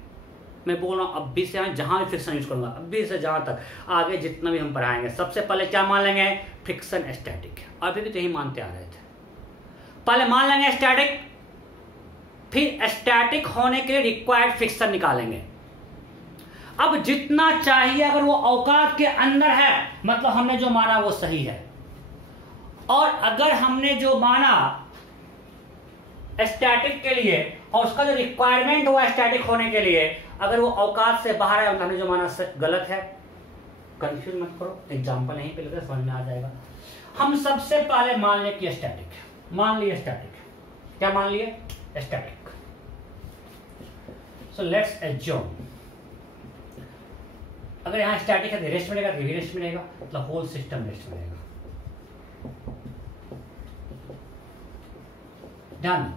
मैं बोल रहा हूं अभी से जहां भी फ्रिक्शन यूज करूंगा, अभी से जहां तक आगे जितना भी हम पढ़ाएंगे, सबसे पहले क्या मान लेंगे? फ्रिक्शन स्टैटिक है। अभी भी तो यही मानते आ रहे थे। पहले मान लेंगे स्टैटिक, फिर स्टैटिक होने के लिए रिक्वायर्ड फ्रिक्शन निकालेंगे। अब जितना चाहिए अगर वो औकात के अंदर है, मतलब हमने जो माना वो सही है, और अगर हमने जो माना स्टैटिक के लिए और उसका जो रिक्वायरमेंट हुआ स्टैटिक होने के लिए, अगर वो औकात से बाहर है, हमने जो माना गलत है। कंफ्यूज मत करो, एग्जांपल नहीं पे लेकर समझ में आ जाएगा। हम सबसे पहले मान ले कि स्टैटिक है, मान लिए स्टैटिक, क्या मान लिए? स्टैटिक। सो लेट्स एज्यूम अगर यहां स्टैटिक है तो रेस्ट मिलेगा, तो रेस्ट मिलेगा, मतलब होल सिस्टम रेस्ट मिलेगा। डन।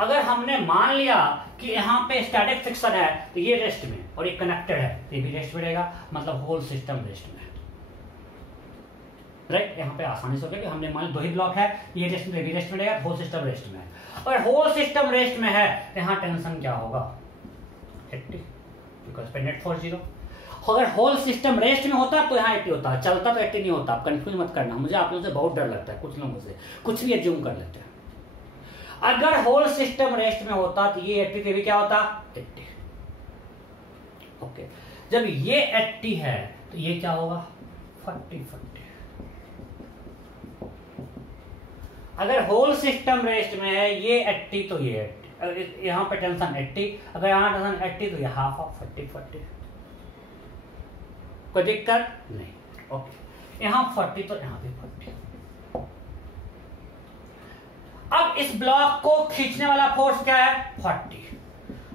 अगर हमने मान लिया कि यहाँ पे स्टैटिक फ्रिक्शन है तो ये रेस्ट में, और ये कनेक्टेड है तो ये भी रेस्ट मिलेगा, मतलब होल सिस्टम रेस्ट में, राइट। यहाँ पे आसानी से हो गया कि हमने मान 2 ही ब्लॉक है, ये रेस्ट में, ये भी रेस्ट मिलेगा, होल सिस्टम रेस्ट में है। अगर होल सिस्टम रेस्ट में है तो यहाँ टेंशन क्या होगा? 80, बिकॉज पे नेट फोर्स 0। अगर होल सिस्टम रेस्ट में होता तो यहाँ 80 होता, चलता तो 80 नहीं होता। आप कंफ्यूज मत करना, मुझे आप लोगों से बहुत डर लगता है, कुछ लोगों से कुछ भी एज्यूम कर लेते हैं। अगर होल सिस्टम रेस्ट में होता तो ये 80 भी क्या होता? 80। ओके, जब ये 80 है तो ये क्या होगा? 40। अगर होल सिस्टम रेस्ट में है, ये 80 तो ये 80, यहाँ पे टेंशन 80, अगर यहाँ टेंशन 80 तो ये हाफ ऑफ 40। कोई दिक्कत नहीं। ओके, यहां 40 तो यहां भी 40। अब इस ब्लॉक को खींचने वाला फोर्स क्या है? 40।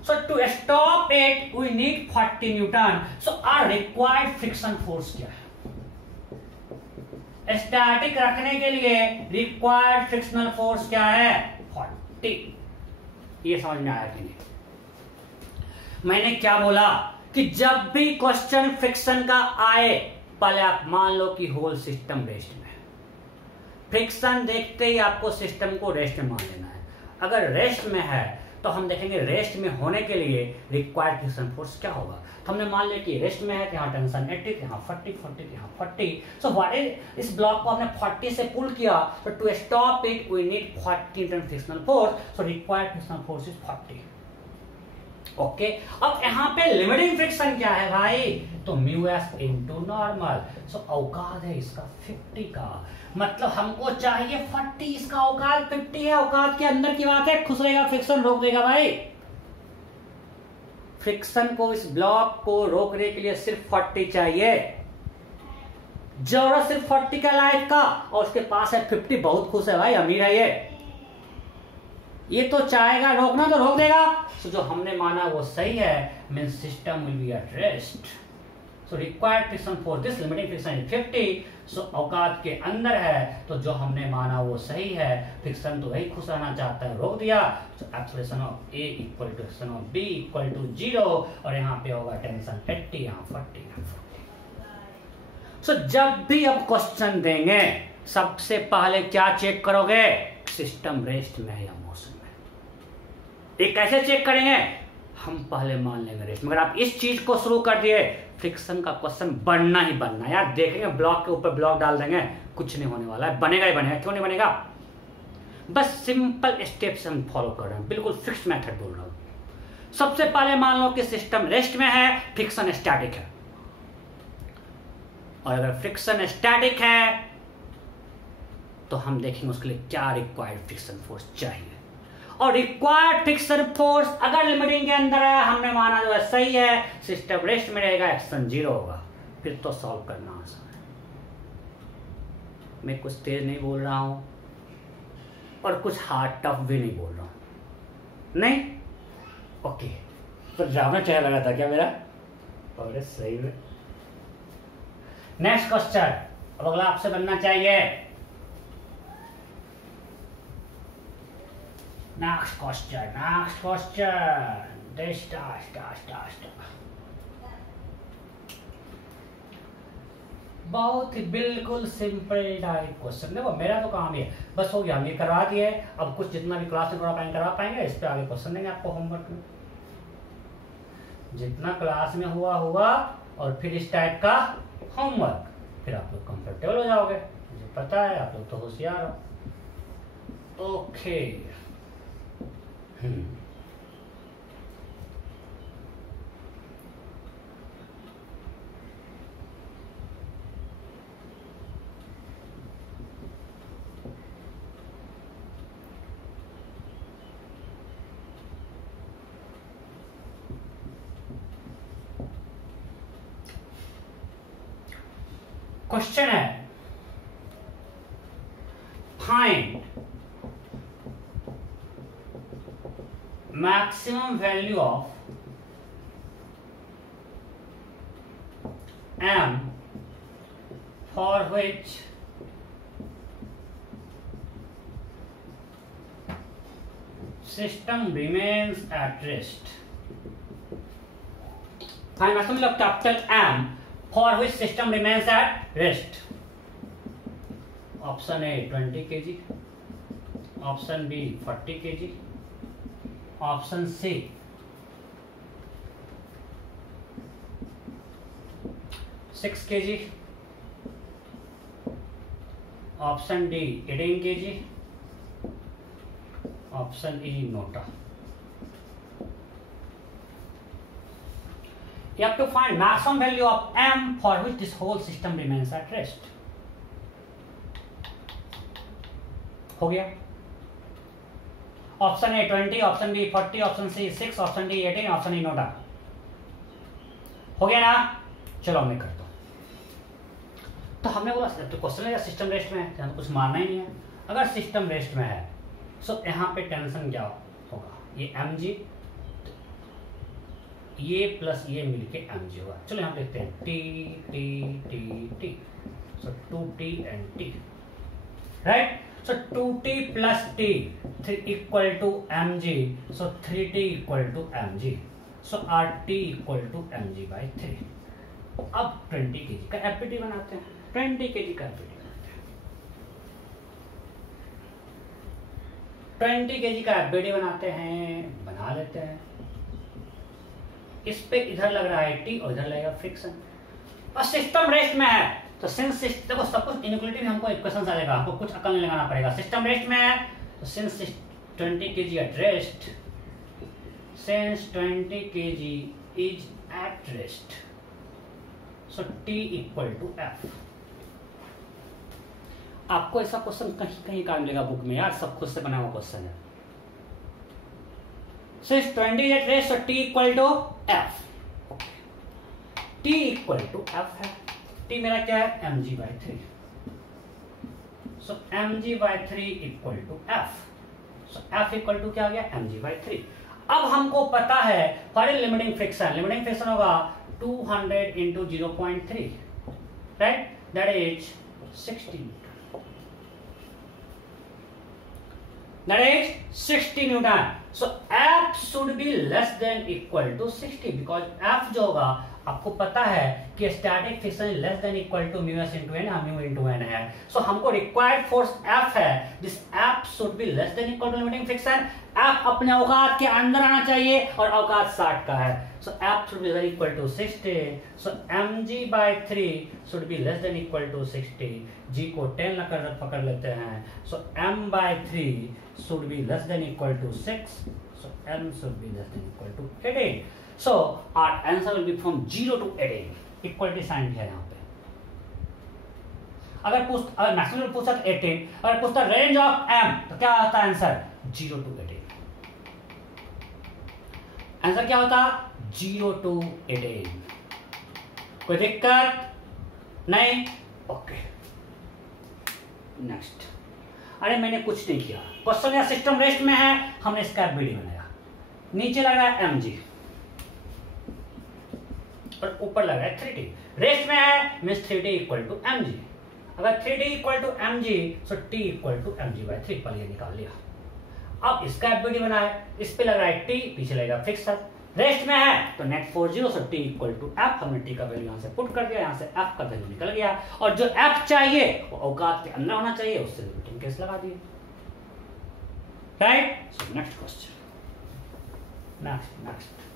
So to stop it we need 40 Newton. So our required friction force क्या है? स्टैटिक रखने के लिए रिक्वायर्ड फ्रिक्शनल फोर्स क्या है? 40। ये समझ में आया कि नहीं? मैंने क्या बोला कि जब भी क्वेश्चन फ्रिक्शन का आए, पहले आप मान लो कि होल सिस्टम रेस्ट में है। फ्रिक्शन देखते ही आपको सिस्टम को रेस्ट में मान लेना है। अगर रेस्ट में है तो हम देखेंगे रेस्ट में होने के लिए रिक्वायर्ड फ्रिक्शन फोर्स क्या होगा। तो हमने मान लिया कि रेस्ट में है कि यहाँ टेंशन 80, यहाँ 40, 40, यहाँ 40। सो व्हाट इज, इस ब्लॉक को हमने 40 से पुल किया, तो to stop it we need 40 newton frictional force. So required frictional force is 40। Okay, अब यहाँ पे लिमिटिंग फ्रिक्शन क्या है भाई? तो mu S into normal. So औकात है इसका 50 का, मतलब हमको चाहिए 40, इसका औकात 50 है। औकात के अंदर की बात है, खुश रहेगा फ्रिक्शन रोक देगा भाई। फ्रिक्शन को, इस ब्लॉक को रोकने के लिए सिर्फ 40 चाहिए। जरूरत सिर्फ 40 का लाइफ का, और उसके पास है 50। बहुत खुश है भाई, अमीर है ये तो चाहेगा रोकना तो रोक देगा। तो जो हमने माना वो सही है, mean system will be at rest. So required friction for this limiting friction is 50। सो औकात के अंदर है, तो जो हमने माना वो सही है। फ्रिक्शन तो वही खुश रहना चाहता है, रोक दिया। So acceleration of A equal to acceleration of B equal to 0, और यहाँ पे होगा टेंशन 80, यहाँ 40, यहाँ 40। सो जब भी अब क्वेश्चन देंगे, सबसे पहले क्या चेक करोगे? सिस्टम रेस्ट में है या मोशन में। ये कैसे चेक करेंगे? हम पहले मान लेंगे रेस्ट। मगर आप इस चीज को शुरू कर दिए, फ्रिक्शन का क्वेश्चन बनना ही बनना यार। देखेंगे ब्लॉक के ऊपर ब्लॉक डाल देंगे, कुछ नहीं होने वाला है। बनेगा ही बनेगा, क्यों नहीं बनेगा? बस सिंपल स्टेप्स हम फॉलो कर रहे हैं, बिल्कुल फिक्स मेथड बोल रहा हूं। सबसे पहले मान लो कि सिस्टम रेस्ट में है, फ्रिक्शन स्टैटिक है। और अगर फ्रिक्शन स्टैटिक है तो हम देखेंगे उसके लिए क्या रिक्वायर्ड फ्रिक्शन फोर्स चाहिए। और रिक्वायर्ड फ्रिक्शन फोर्स अगर लिमिटिंग के अंदर है, हमने माना जो है सही है, सिस्टम रेस्ट में रहेगा, एक्शन 0 होगा, फिर तो सॉल्व करना आसान है। मैं कुछ तेज नहीं बोल रहा हूं और कुछ हार्ड टफ भी नहीं बोल रहा हूं, नहीं? ओके, तो ड्रामा चेहरा लगा था क्या मेरा? और सही में। नेक्स्ट क्वेश्चन, अब अगला आपसे बनना चाहिए। नेक्स्ट क्वेश्चन, बहुत ही बिल्कुल सिंपल टाइप क्वेश्चन। देखो मेरा तो काम है, बस हो गया, हम ये करवा दिए। अब कुछ जितना भी क्लास में करवा पाएंगे, इस पे आगे क्वेश्चन देंगे आपको होमवर्क में। जितना क्लास में हुआ और फिर इस टाइप का होमवर्क, फिर आप लोग कंफर्टेबल हो जाओगे। मुझे पता है आप लोग तो होशियार हो। ओके, क्वेश्चन है, find maximum value of m for which system remains at rest. Find maximum of capital M for which system remains at rest. Option A 20 kg, option B 40 kg, option C 6 kg, option D 18 kg, option E NOTA. You have to find maximum value of m for which this whole system remains at rest. हो गया। Option A 20, option B 40, option C 6, option D 18, option E NOTA. हो गया ना? चलो मैं करता हूं। तो हमने बोला तो क्वेश्चन है सिस्टम रेस्ट में है, तो कुछ मानना ही नहीं है। अगर सिस्टम रेस्ट में है सो यहाँ पे टेंशन क्या होगा, ये mg ये प्लस ये मिलके mg होगा। चलो यहाँ पे देखते हैं t t t t, so 2t and t, right. So 2t plus t equal to mg, so 3t equal to mg, so rt equal to mg by 3। अब 20 kg का एफपीटी बनाते हैं, 20 kg का एफपीटी बनाते हैं, 20 kg का FPT बनाते हैं, बना लेते हैं। इस पे इधर लग रहा है टी और इधर लगेगा फ्रिक्शन, और सिस्टम रेस्ट में है तो सिंस देखो सब कुछ इनइक्वालिटी में हमको इक्वेशन आ जाएगा, हमको कुछ अकल नहीं लगाना पड़ेगा। सिस्टम रेस्ट में है तो since 20 kg at rest, since 20 kg is at rest, so t equal to f। आपको ऐसा क्वेश्चन कहीं कहीं काम मिलेगा बुक में यार, सब खुद से बना हुआ क्वेश्चन है। Since 20 at rest, so t equal to f, t equal to f है। t मेरा क्या है mg by 3, so mg by 3 equal to f, so f equal to क्या आ गया mg by 3। अब हमको पता है for limiting friction, limiting friction होगा 200 into 0.3, right, that is 60, that is 60 Newton। So F should be less than equal to 60 because F जो होगा आपको पता है कि static friction less than equal to mu S into N, mu into N है। So हमको required force F है, this F should be less than equal to limiting friction. F अपने औकात के अंदर आना चाहिए और औकात 60 का है, so F should be equal to 60, so mg by 3 should be less than equal to 60। g को 10 लकर पकड़ लेते हैं, so m by 3 should be less than equal to 6, so m should be less than equal to 18। So our answer will be from 0 to 18, equality sign है यहाँ पे। अगर maximum पूछता तो 18, अगर पूछता रेंज ऑफ m तो क्या आता है आंसर 0 to 18। आंसर क्या होता 0 to 18। कोई दिक्कत नहीं, ओके नेक्स्ट। अरे मैंने कुछ नहीं किया, क्वेश्चन या सिस्टम रेस्ट में है, हमने इसका वीडियो बनाया, नीचे लगा है mg और ऊपर लगा है 3t। रेस्ट में है means 3t equal to mg, अगर 3t equal to mg so t equal to mg by 3, पर ये निकाल लिया। अब इसका एफबीडी बनाए, इस पे लग रहा है t, पीछे लगेगा फिक्सर। रेस्ट में है तो net 40, so t equal to f, हमने t का वैल्यू यहां से पुट कर दिया, यहां से f का वैल्यू निकल गया, और जो f चाहिए वो औकात के अंदर होना चाहिए, उससे लिमिटिंग केस लगा दिए, right. So next question, next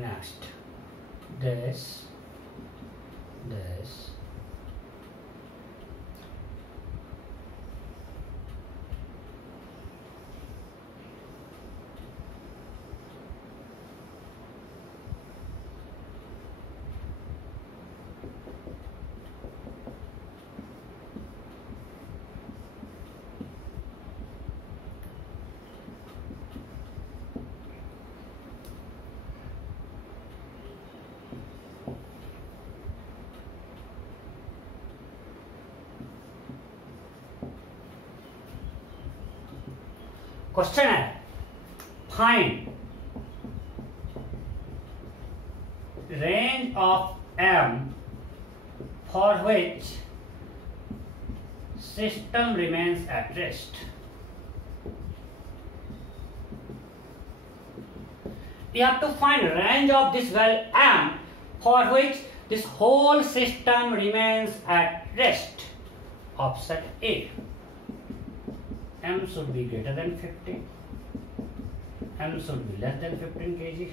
next this question है find range of m for which system remains at rest. You have to find range of this value m for which this whole system remains at rest. Option A, m should be greater than 50, m should be less than 15 kg,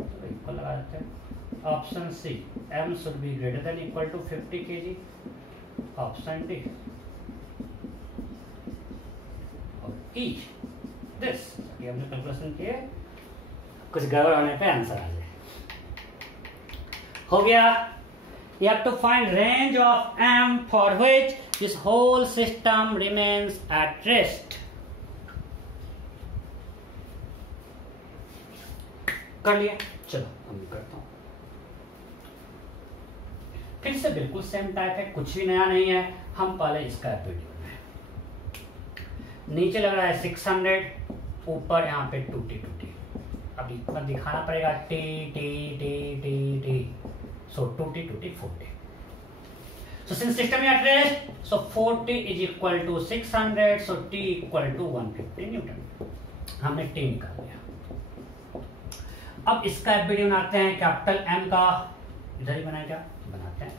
तो equal लगा देते हैं। Option C, m should be greater than equal to 50 kg। Option D और E this, ये हमने calculation किए, कुछ गड़बड़ होने पे आंसर आ जाए। हो गया, You have to find range of M for which this whole system remains at rest. कर लिया, चलो हम करता हूं। फिर से बिल्कुल सेम टाइप है, कुछ भी नया नहीं है। हम पहले इसका वीडियो बनाए। नीचे लग रहा है 600, ऊपर यहाँ पे 2T। अब इतना दिखाना पड़ेगा T T T T T, so 2T 40. So since system is at rest, so 40 is equal to 600, so T equal to 150 Newton. हमने T निकाल लिया। अब इसका वीडियो बनाते हैं कैपिटल M का, इधर ही बनाएगा, बनाते हैं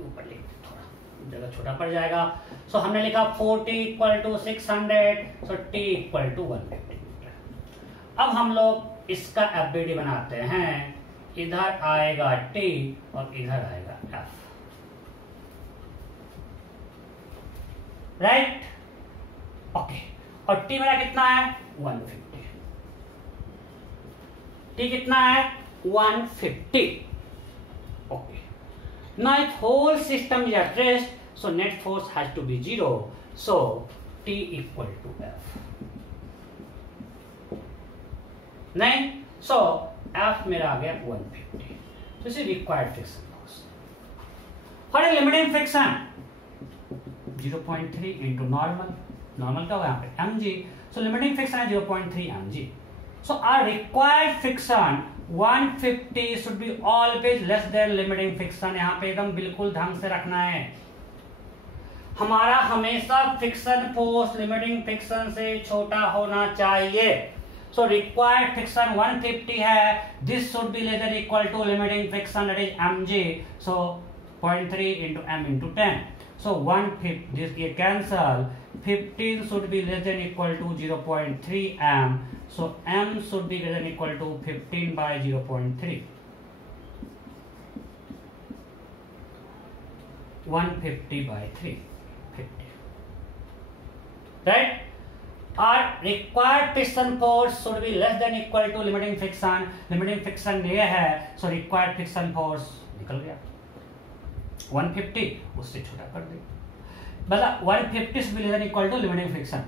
ऊपर लिख, थोड़ा जगह छोटा पड़ जाएगा। सो हमने लिखा 40 equal to 600, so T equal to 150 metre. अब हम लोग इसका एफबीडी बनाते हैं। इधर आएगा T और इधर आएगा F, राइट? ओके, और T मेरा कितना है? 150। T कितना है? 150। Okay, now if whole system is at rest, so net force has to be 0, so T equal to F। नहीं, so F मेरा आ गया 150। so this is required friction force for a limiting friction। 0.3 into normal का होगा यहाँ पे mg, so limiting friction है 0.3 mg। so our required friction 150 should be always less than limiting friction। यहाँ पे एकदम बिल्कुल ढंग से रखना है। हमारा हमेशा फ्रिक्शन फोर्स लिमिटिंग फ्रिक्शन से छोटा होना चाहिए। सो रिक्वायर्ड फ्रिक्शन 150 है, this should be less than equal to limiting friction that is mg, so 0.3 into m into 10, so 150, this ये cancel, 15 should be less than equal to 0.3 m, so m should be greater than equal to 15 by 0.3, 150 by 350, right? Our required friction force should be less than equal to limiting friction। limiting friction ये है, so required friction force निकल गया 150, उससे छोटा कर दे, मतलब 150 should be less than equal to limiting friction।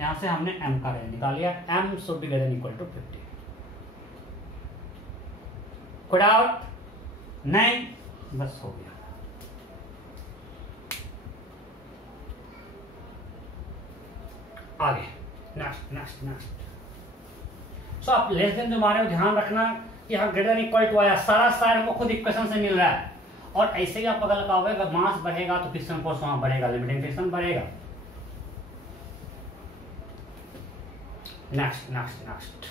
यहाँ से हमने m का रेंज निकाल लिया, m should be less than equal to 50। कोई डाउट नहीं? बस हो गया। आगे नेक्स्ट। सो आप लेस देन जो मारे ध्यान रखना कि यहाँ ग्रेटर इक्वल टू आया, सारा साइड हमको खुद इक्वेशन से मिल रहा है। और ऐसे ही आपको लगा होगा अगर मास बढ़ेगा तो फ्रिक्शन फोर्स वहां बढ़ेगा, लिमिटिंग फ्रिक्शन बढ़ेगा। नेक्स्ट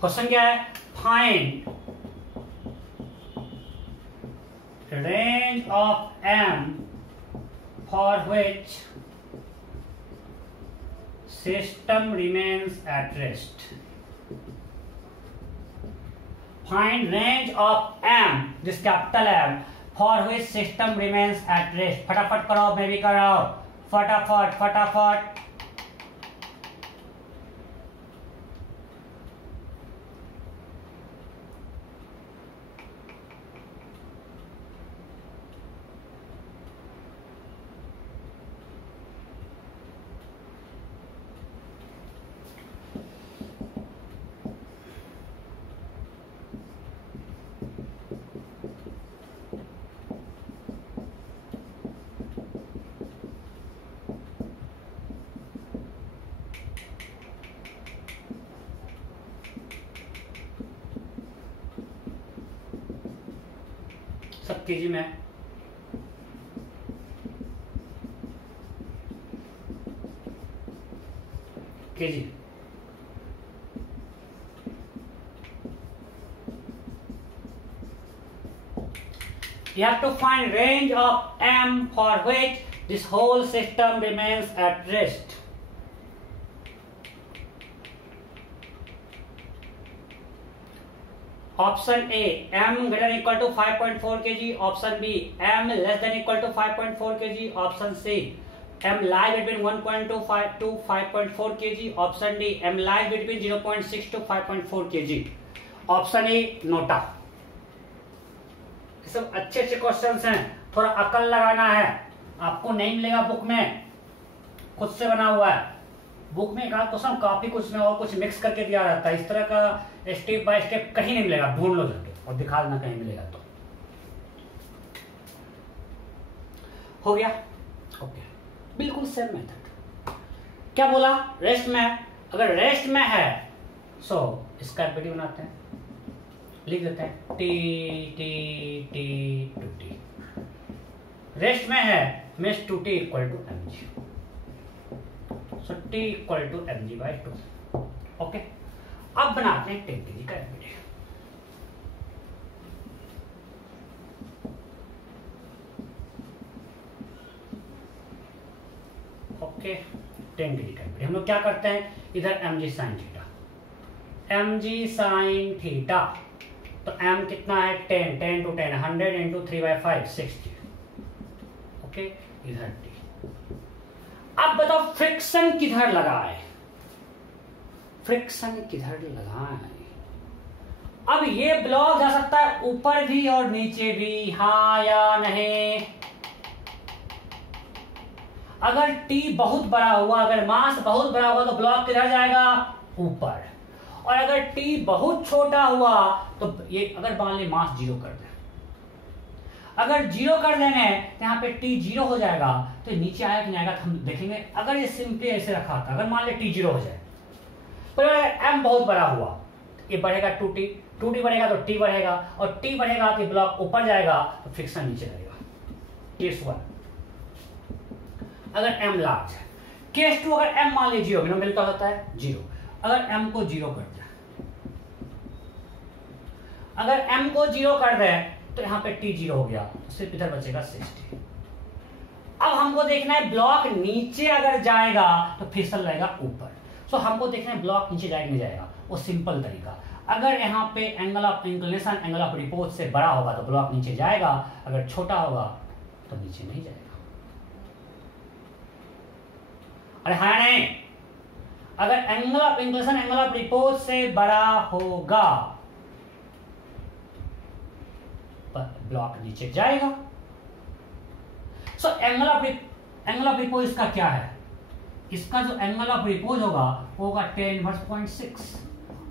क्वेश्चन क्या है? Find range of m for which system remains at rest। Find range of m, this capital M, for which system remains at rest। फटाफट करो, मैं भी कर रहा हूं, फटाफट। सब केजी में है। KG you have to find range of m for which this whole system remains at rest. Option A m greater than equal to 5.4 kg. Option B m less than equal to 5.4 kg. Option C m lies between 1.25 to 5.4 kg. Option D m lies between 0.6 to 5.4 kg. Option A NOTA. सब अच्छे अच्छे questions हैं, थोड़ा अकल लगाना है। आपको नहीं मिलेगा बुक में, खुद से बना हुआ है। बुक में एक आध क्वेश्चन काफी कुछ में और कुछ मिक्स करके दिया रहता है। इस तरह का स्टेप बाय स्टेप कहीं नहीं मिलेगा, ढूंढ लो जाके और दिखा देना कहीं मिलेगा तो। हो गया? ओके, बिल्कुल सेम मेथड। क्या बोला? रेस्ट में है। अगर रेस्ट में है सो इसका वीडियो बनाते हैं, लिख देते हैं T T T two T. Rest में है means two T equal to M G. So T equal to M G by two. Okay, अब बनाते हैं 10 kg का एवरेज। ओके, 10 kg का एवरेज। हम लोग क्या करते हैं, इधर M G sine theta, M G sine theta, तो m कितना है 10, 10 to 10, 100 into 3/5, 60। ओके, इधर t। अब बताओ फ्रिक्शन किधर लगाए, फ्रिक्शन किधर लगाए। अब ये ब्लॉक जा सकता है ऊपर भी और नीचे भी, हाँ या नहीं। अगर t बहुत बड़ा हुआ, अगर मास बहुत बड़ा हुआ तो ब्लॉक किधर जाएगा, ऊपर। और अगर t बहुत छोटा हुआ तो ये, अगर मान ली मास 0 कर दें, अगर 0 कर देंगे तो यहाँ पे t 0 हो जाएगा, तो नीचे आएगा कि नहीं आएगा हम देखेंगे। अगर ये सिंपली ऐसे रखा था, अगर मान ली t 0 हो जाए, पर अगर m बहुत बड़ा हुआ, ये बढ़ेगा 2t, 2t बढ़ेगा तो t बढ़ेगा, और t बढ़ेगा तो ब्लॉक ऊपर जाएगा तो फ्रिक्शन नीचे रहेगा। केस 1 अगर m लार्ज है। केस 2 अगर m मान लीजिए नोमिनल क्या होता है 0, अगर m को 0 कर दे, अगर m को 0 कर दे तो यहाँ पे t 0 हो गया, तो सिर्फ इधर बचेगा 60। अब हमको देखना है ब्लॉक नीचे अगर जाएगा तो फिसल रहेगा ऊपर। सो हमको देखना है ब्लॉक नीचे जाएगा नहीं जाएगा, वो सिंपल तरीका। अगर यहाँ पे angle of inclination angle of report से बड़ा होगा तो ब्लॉक नीचे जाएगा, अगर छोटा होगा तो नीचे नहीं जाएगा। अरे हाँ नहीं, अगर angle of inclination angle of report से बड़ा होगा ब्लॉक नीचे जाएगा। सो एंगल ऑफ रिपोज इसका क्या है, इसका जो एंगल ऑफ रिपोज होगा tan इनवर्स 0.6,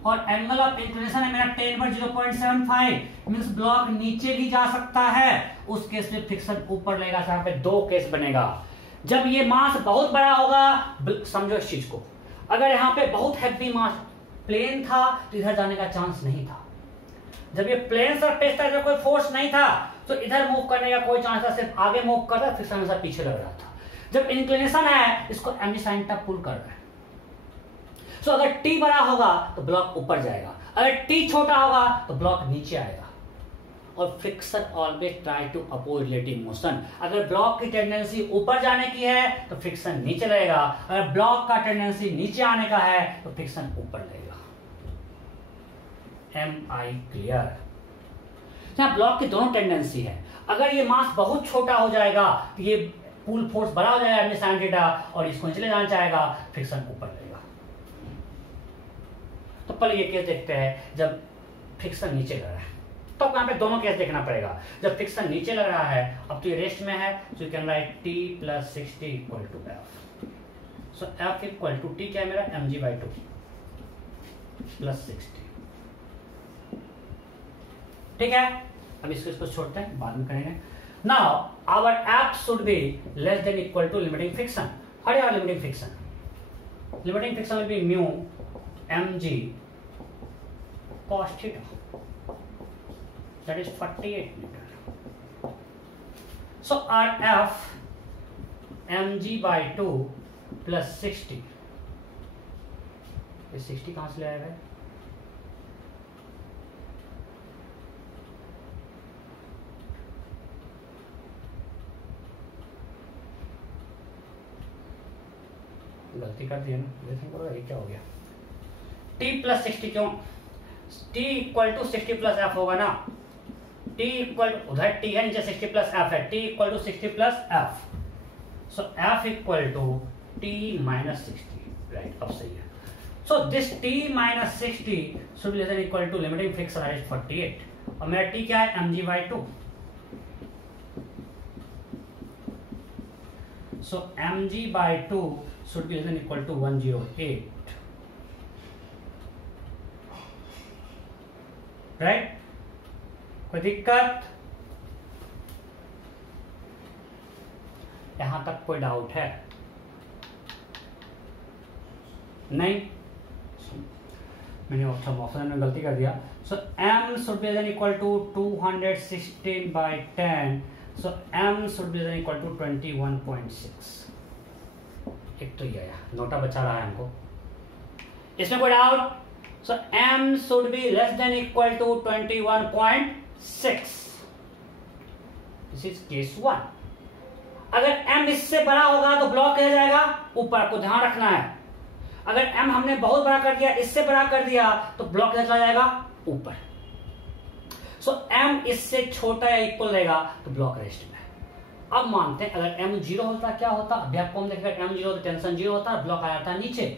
और एंगल ऑफ इंक्लिनेशन है मेरा tan इनवर्स 0.75, मींस ब्लॉक नीचे भी जा सकता है। उस केस में फ्रिक्शन ऊपर लगेगा। यहाँ पे 2 केस बनेगा। जब ये मास बहुत बड़ा होगा, समझो इस चीज को, अगर यहाँ पे बहुत हैवी मास प्लेन था तो इधर जाने का चांस नहीं था। जब ये प्लेन सरफेस था, जब कोई फोर्स नहीं था तो इधर मूव करने का कोई चांस था, सिर्फ आगे मूव कर रहा, फिर हमेशा पीछे लग रहा था। जब इंक्लिनेशन है, इसको एम साइन थीटा पुल कर रहा है। सो अगर टी बड़ा होगा तो ब्लॉक ऊपर जाएगा, अगर टी छोटा होगा तो ब्लॉक नीचे आएगा। और friction always try to oppose relative motion. अगर ब्लॉक की टेंडेंसी ऊपर जाने की है तो फ्रिक्शन नीचे रहेगा, अगर ब्लॉक का टेंडेंसी नीचे आने का है तो फ्रिक्शन ऊपर रहेगा। Am I clear? यहाँ ब्लॉक की दोनों टेंडेंसी है। अगर ये मास बहुत छोटा हो जाएगा तो ये पुल फोर्स बड़ा हो जाएगा साइन थीटा, और इसको नीचे ले जाना चाहेगा, फ्रिक्शन ऊपर रहेगा। तो पहले ये केस देखते हैं जब फ्रिक्शन नीचे लग रहा है, तो यहाँ पे दोनों केस देखना पड़ेगा। जब फ्रिक्शन नीचे लग रहा है, अब तो ये रेस्ट में है, तो you can write t + 60 equal to f। So f equal to t क्या है मेरा mg/2 + 60। ठीक है, अब इसको छोड़ते हैं, बाद में करेंगे। Now our f should be less than equal to limiting friction. हर यार limiting friction, limiting friction will be mu mg cos theta, that is 48 metre. So R F mg/2 प्लस 60, 60 कहां से ले आएगा? गलती कर दी है ना, देखने को ये क्या हो गया? t प्लस 60 क्यों? t equal to 60 plus F होगा ना, t इक्वल उधर t है, नीचे 60 प्लस एफ है, t equal to 60 plus F, so f equal to t minus 60, right? अब सही है. So this t minus 60 should be less than equal to limiting fix rise 48, और मेरा t क्या है? mg/2. So mg/2 should be less than equal to 108, right? कोई दिक्कत? यहां तक कोई डाउट है? नहीं? मैंने ऑप्शन में गलती कर दिया. सो m should be less than equal to 216/10, so m should be less than equal to 21.6. एक तो ये आया, नोटा बचा रहा है हमको. इसमें कोई doubt? So m should be less than equal to 21.6. This is case 1. अगर m इससे बड़ा होगा तो ब्लॉक रह जाएगा ऊपर, को ध्यान रखना है. अगर m हमने बहुत बड़ा कर दिया, इससे बड़ा कर दिया, तो ब्लॉक चला जाएगा ऊपर. सो m इससे छोटा या इक्वल रहेगा तो ब्लॉक रेस्ट में. अब मानते हैं अगर m 0 होता क्या होता? अभी आपको हम देखेगा m 0 होता, टेंशन 0 होता, ब्लॉक आ जाता नीचे.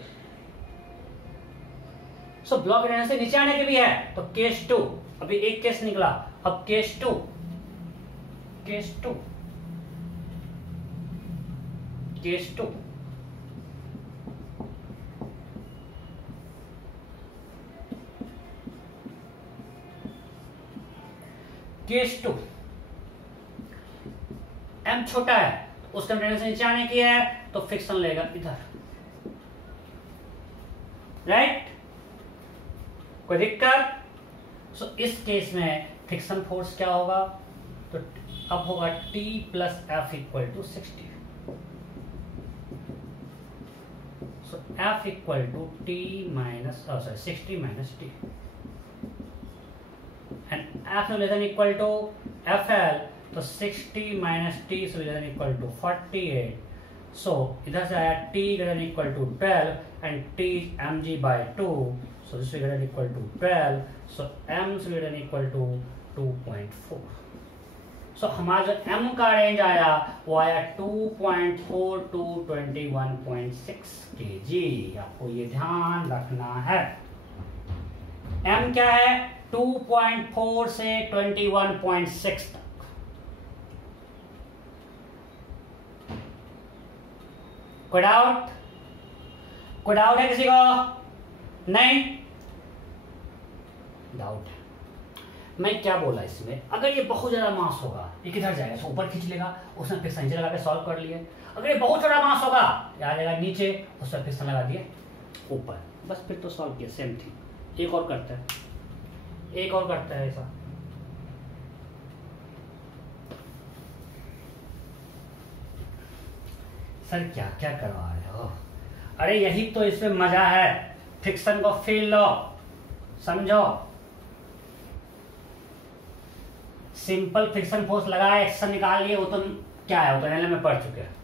सो ब्लॉक रहने से नीचे आने के भी है, तो केस 2. अभी एक केस निकला, अब case 2. Case 2 case 2 case 2 m छोटा है, उसका टेंशन नीचे आने की है, तो फिक्शन लेगा इधर, राइट? कोई दिक्कत? सो इस केस में फिक्शन फोर्स क्या होगा? तो अब होगा t plus F equal to 60. So f equal to t minus 60 minus t, and f less than equal to fl, तो 60 minus T equal to 48. So इधर से आया t greater than equal to 12 and t mg/2, so this greater than equal to 12, so m greater than equal to 2.4. So हमारा जो m का range आया वो आया 2.4 टू 21.6 kg. आपको ये ध्यान रखना है. m क्या है? 2.4 से 21.6 तक. कोई डाउट? कोई डाउट है किसी को? नहीं डाउट है. मैं क्या बोला इसमें, अगर ये बहुत ज्यादा मास होगा, ये किधर जाएगा? तो ऊपर खींच लेगा, उसने फिक्सन नीचे लगा के सॉल्व कर लिए. अगर ये बहुत छोटा मास होगा, आ जाएगा नीचे, उसने फिक्सन लगा दिया ऊपर, बस फिर तो सॉल्व किया. सेम थिंग एक और करता है, एक और करता है ऐसा. सर क्या क्या करवा रहे हो? अरे यही तो इसमें मजा है. फिक्सन को फील लो, समझो. सिंपल फिक्सन फोर्स लगाए, एक्शन निकाल लिए, वो तो क्या है, वो तो एनएलएम में पढ़ चुके हैं.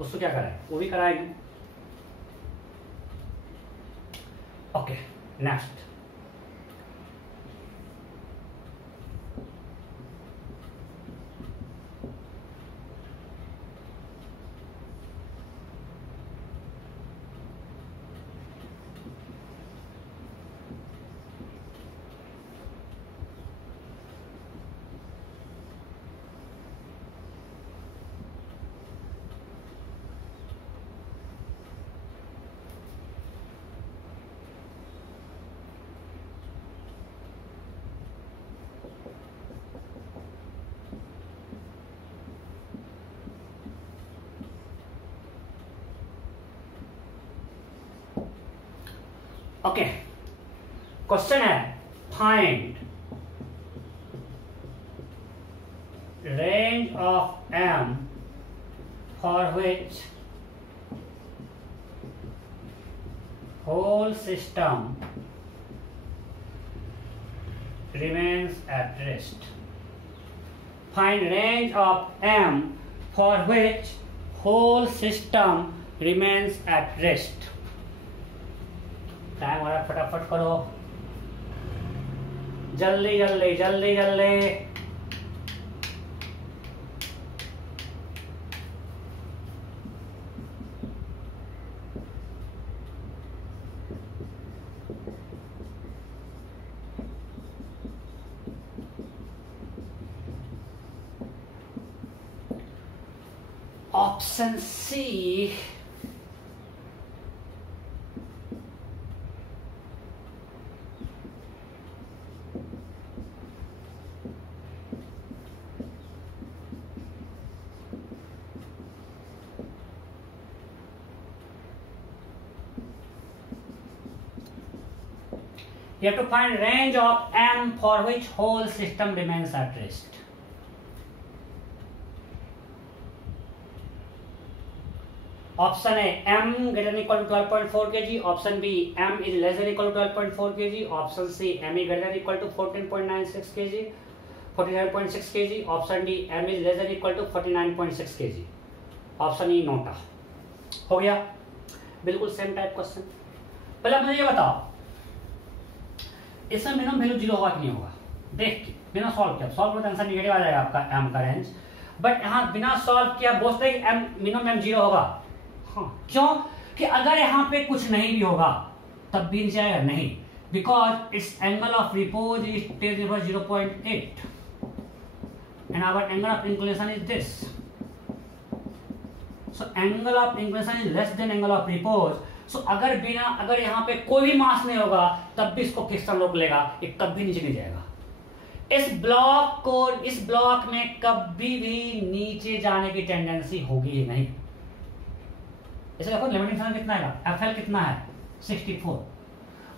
उसको क्या कराए? वो भी कराएंगे. Okay next. ओके क्वेश्चन है, find range range of M for which whole system remains at rest. Find range of M for which whole system remains at rest. Time हो रहा है, फटाफट करो, जल्दी जल्दी जल्दी जल्दी। Option C, you have to find range of M for which whole system remains at rest. Option A M greater than equal to 12.4 kg, option B M is less than equal to 12.4 kg, option C M is greater than equal to 14.96 kg, 49.6 kg, option D M is less than equal to 49.6 kg, option E NOTA. हो गया, बिल्कुल same type question. पहले मुझे ये बताओ, इसमें minimum value 0 होगा कि नहीं होगा? देख के बिना सॉल्व किया, सॉल्व करो आंसर नेगेटिव आ जाएगा आपका M का रेंज, बट यहाँ बिना सॉल्व किया बोलते हैं M मिनिमम M 0 होगा। हाँ, क्यों? कि अगर यहाँ पे कुछ नहीं भी होगा तब भी नीचे आएगा नहीं, because it's angle of repose is 0.8 and our angle of inclination is this. So angle of inclination is less than angle of repose. So अगर यहाँ पे कोई भी मास नहीं होगा तब भी इसको खींचना रोक लेगा, ये कभी नीचे नहीं जाएगा। इस ब्लॉक में कभी भी नीचे जाने की टेंडेंसी होगी ही नहीं। इसे देखो लिमिटिंग फंक्शन कितना है, FL कितना है 64।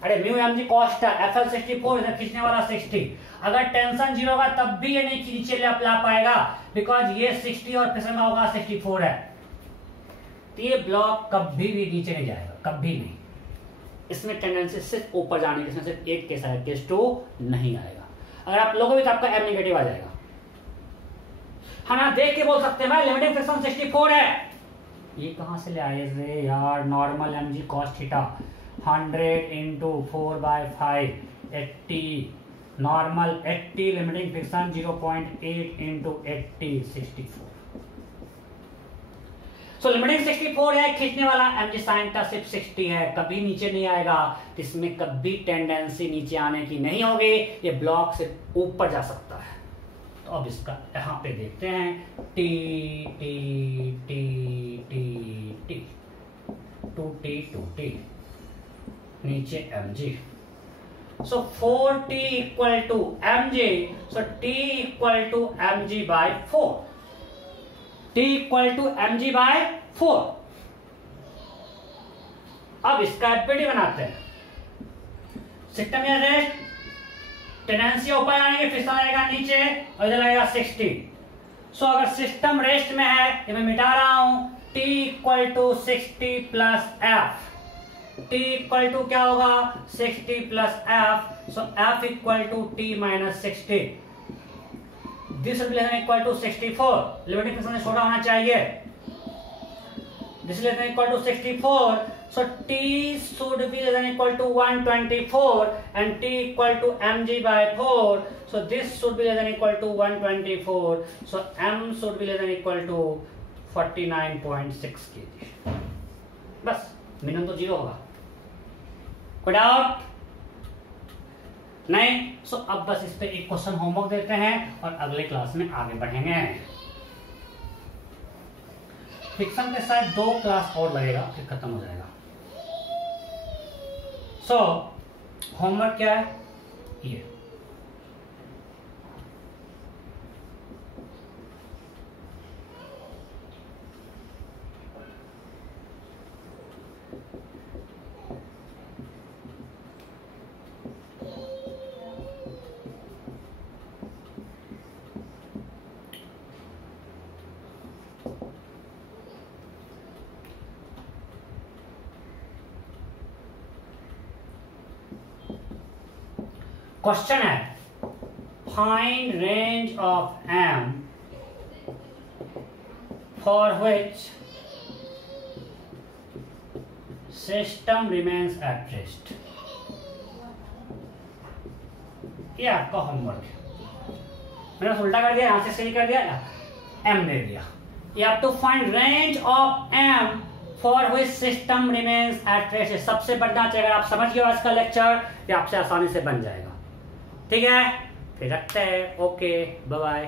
अरे म्यू एम जी कॉस्ट है, FL 64, इधर खींचने वाला 60। अगर टेंशन 0 होगा तब भी ये नहीं नीचे ला पाएगा, बिकॉज ये 60 और फिसल का होगा 64 है। तो ये ब्लॉक कभी भी नीचे नहीं जाएगा, कभी नहीं। इसमें टेंडेंसी सिर्फ ऊपर जाने की, इसमें सिर्फ एक केस है, केस 2 नहीं आएगा। अगर आप लोगों भी तो आपका M नेगेटिव आ जाएगा। हम यहाँ देख के बोल सकते हैं भाई लिमिटिंग फ्रिक्शन 64 है। ये कहां से ले आए रे यार? Normal M G cos theta 100 into 4/5 80, normal 80, limiting friction 0.8 into 80 64। So limiting 64 है, खींचने वाला एम जी साइन का सिर्फ 60 है, कभी नीचे नहीं आएगा। इसमें कभी टेंडेंसी नीचे आने की नहीं होगी, ये ब्लॉक से ऊपर जा सकता है। तो अब इसका यहां पे देखते हैं, T T T T T 2t 2t नीचे mg। So 4t equal to mg, so t equal to mg by 4, t equal to mg by 4। अब इसका एफपीटी बनाते हैं। सिस्टम या रेस्ट, टेंडेंसी ऊपर आने की, फिसल आएगा नीचे और इधर आएगा 60। सो अगर सिस्टम रेस्ट में है, ये मैं मिटा रहा हूं, t equal to 60 plus f। t equal to क्या होगा 60 plus f, so f equal to t minus 60। This equal to 64, limiting friction छोटा होना चाहिए। This equal to 64, so t should be less than equal to 124 and t equal to mg by 4, so this should be less than equal to 124, so m should be less than equal to 49.6 kg। बस minimum तो 0 होगा, कोई doubt नहीं? सो अब बस इस पे एक क्वेश्चन होमवर्क देते हैं और अगले क्लास में आगे बढ़ेंगे। फ्रिक्शन के साथ 2 क्लास और लगेगा, फिर खत्म हो जाएगा। सो होमवर्क क्या है? ये क्वेश्चन है find range of M for which system remains at rest. ये आपका होमवर्क है। मैंने उल्टा कर दिया, यहां से सही कर दिया, एम दे दिया। You have to find range of m for which system remains at rest। सबसे बढ़ना चाहिए। अगर आप समझ गए आज का लेक्चर, ये आपसे आसानी से बन जाएगा। ठीक है, फिर रखते हैं। Okay, bye bye.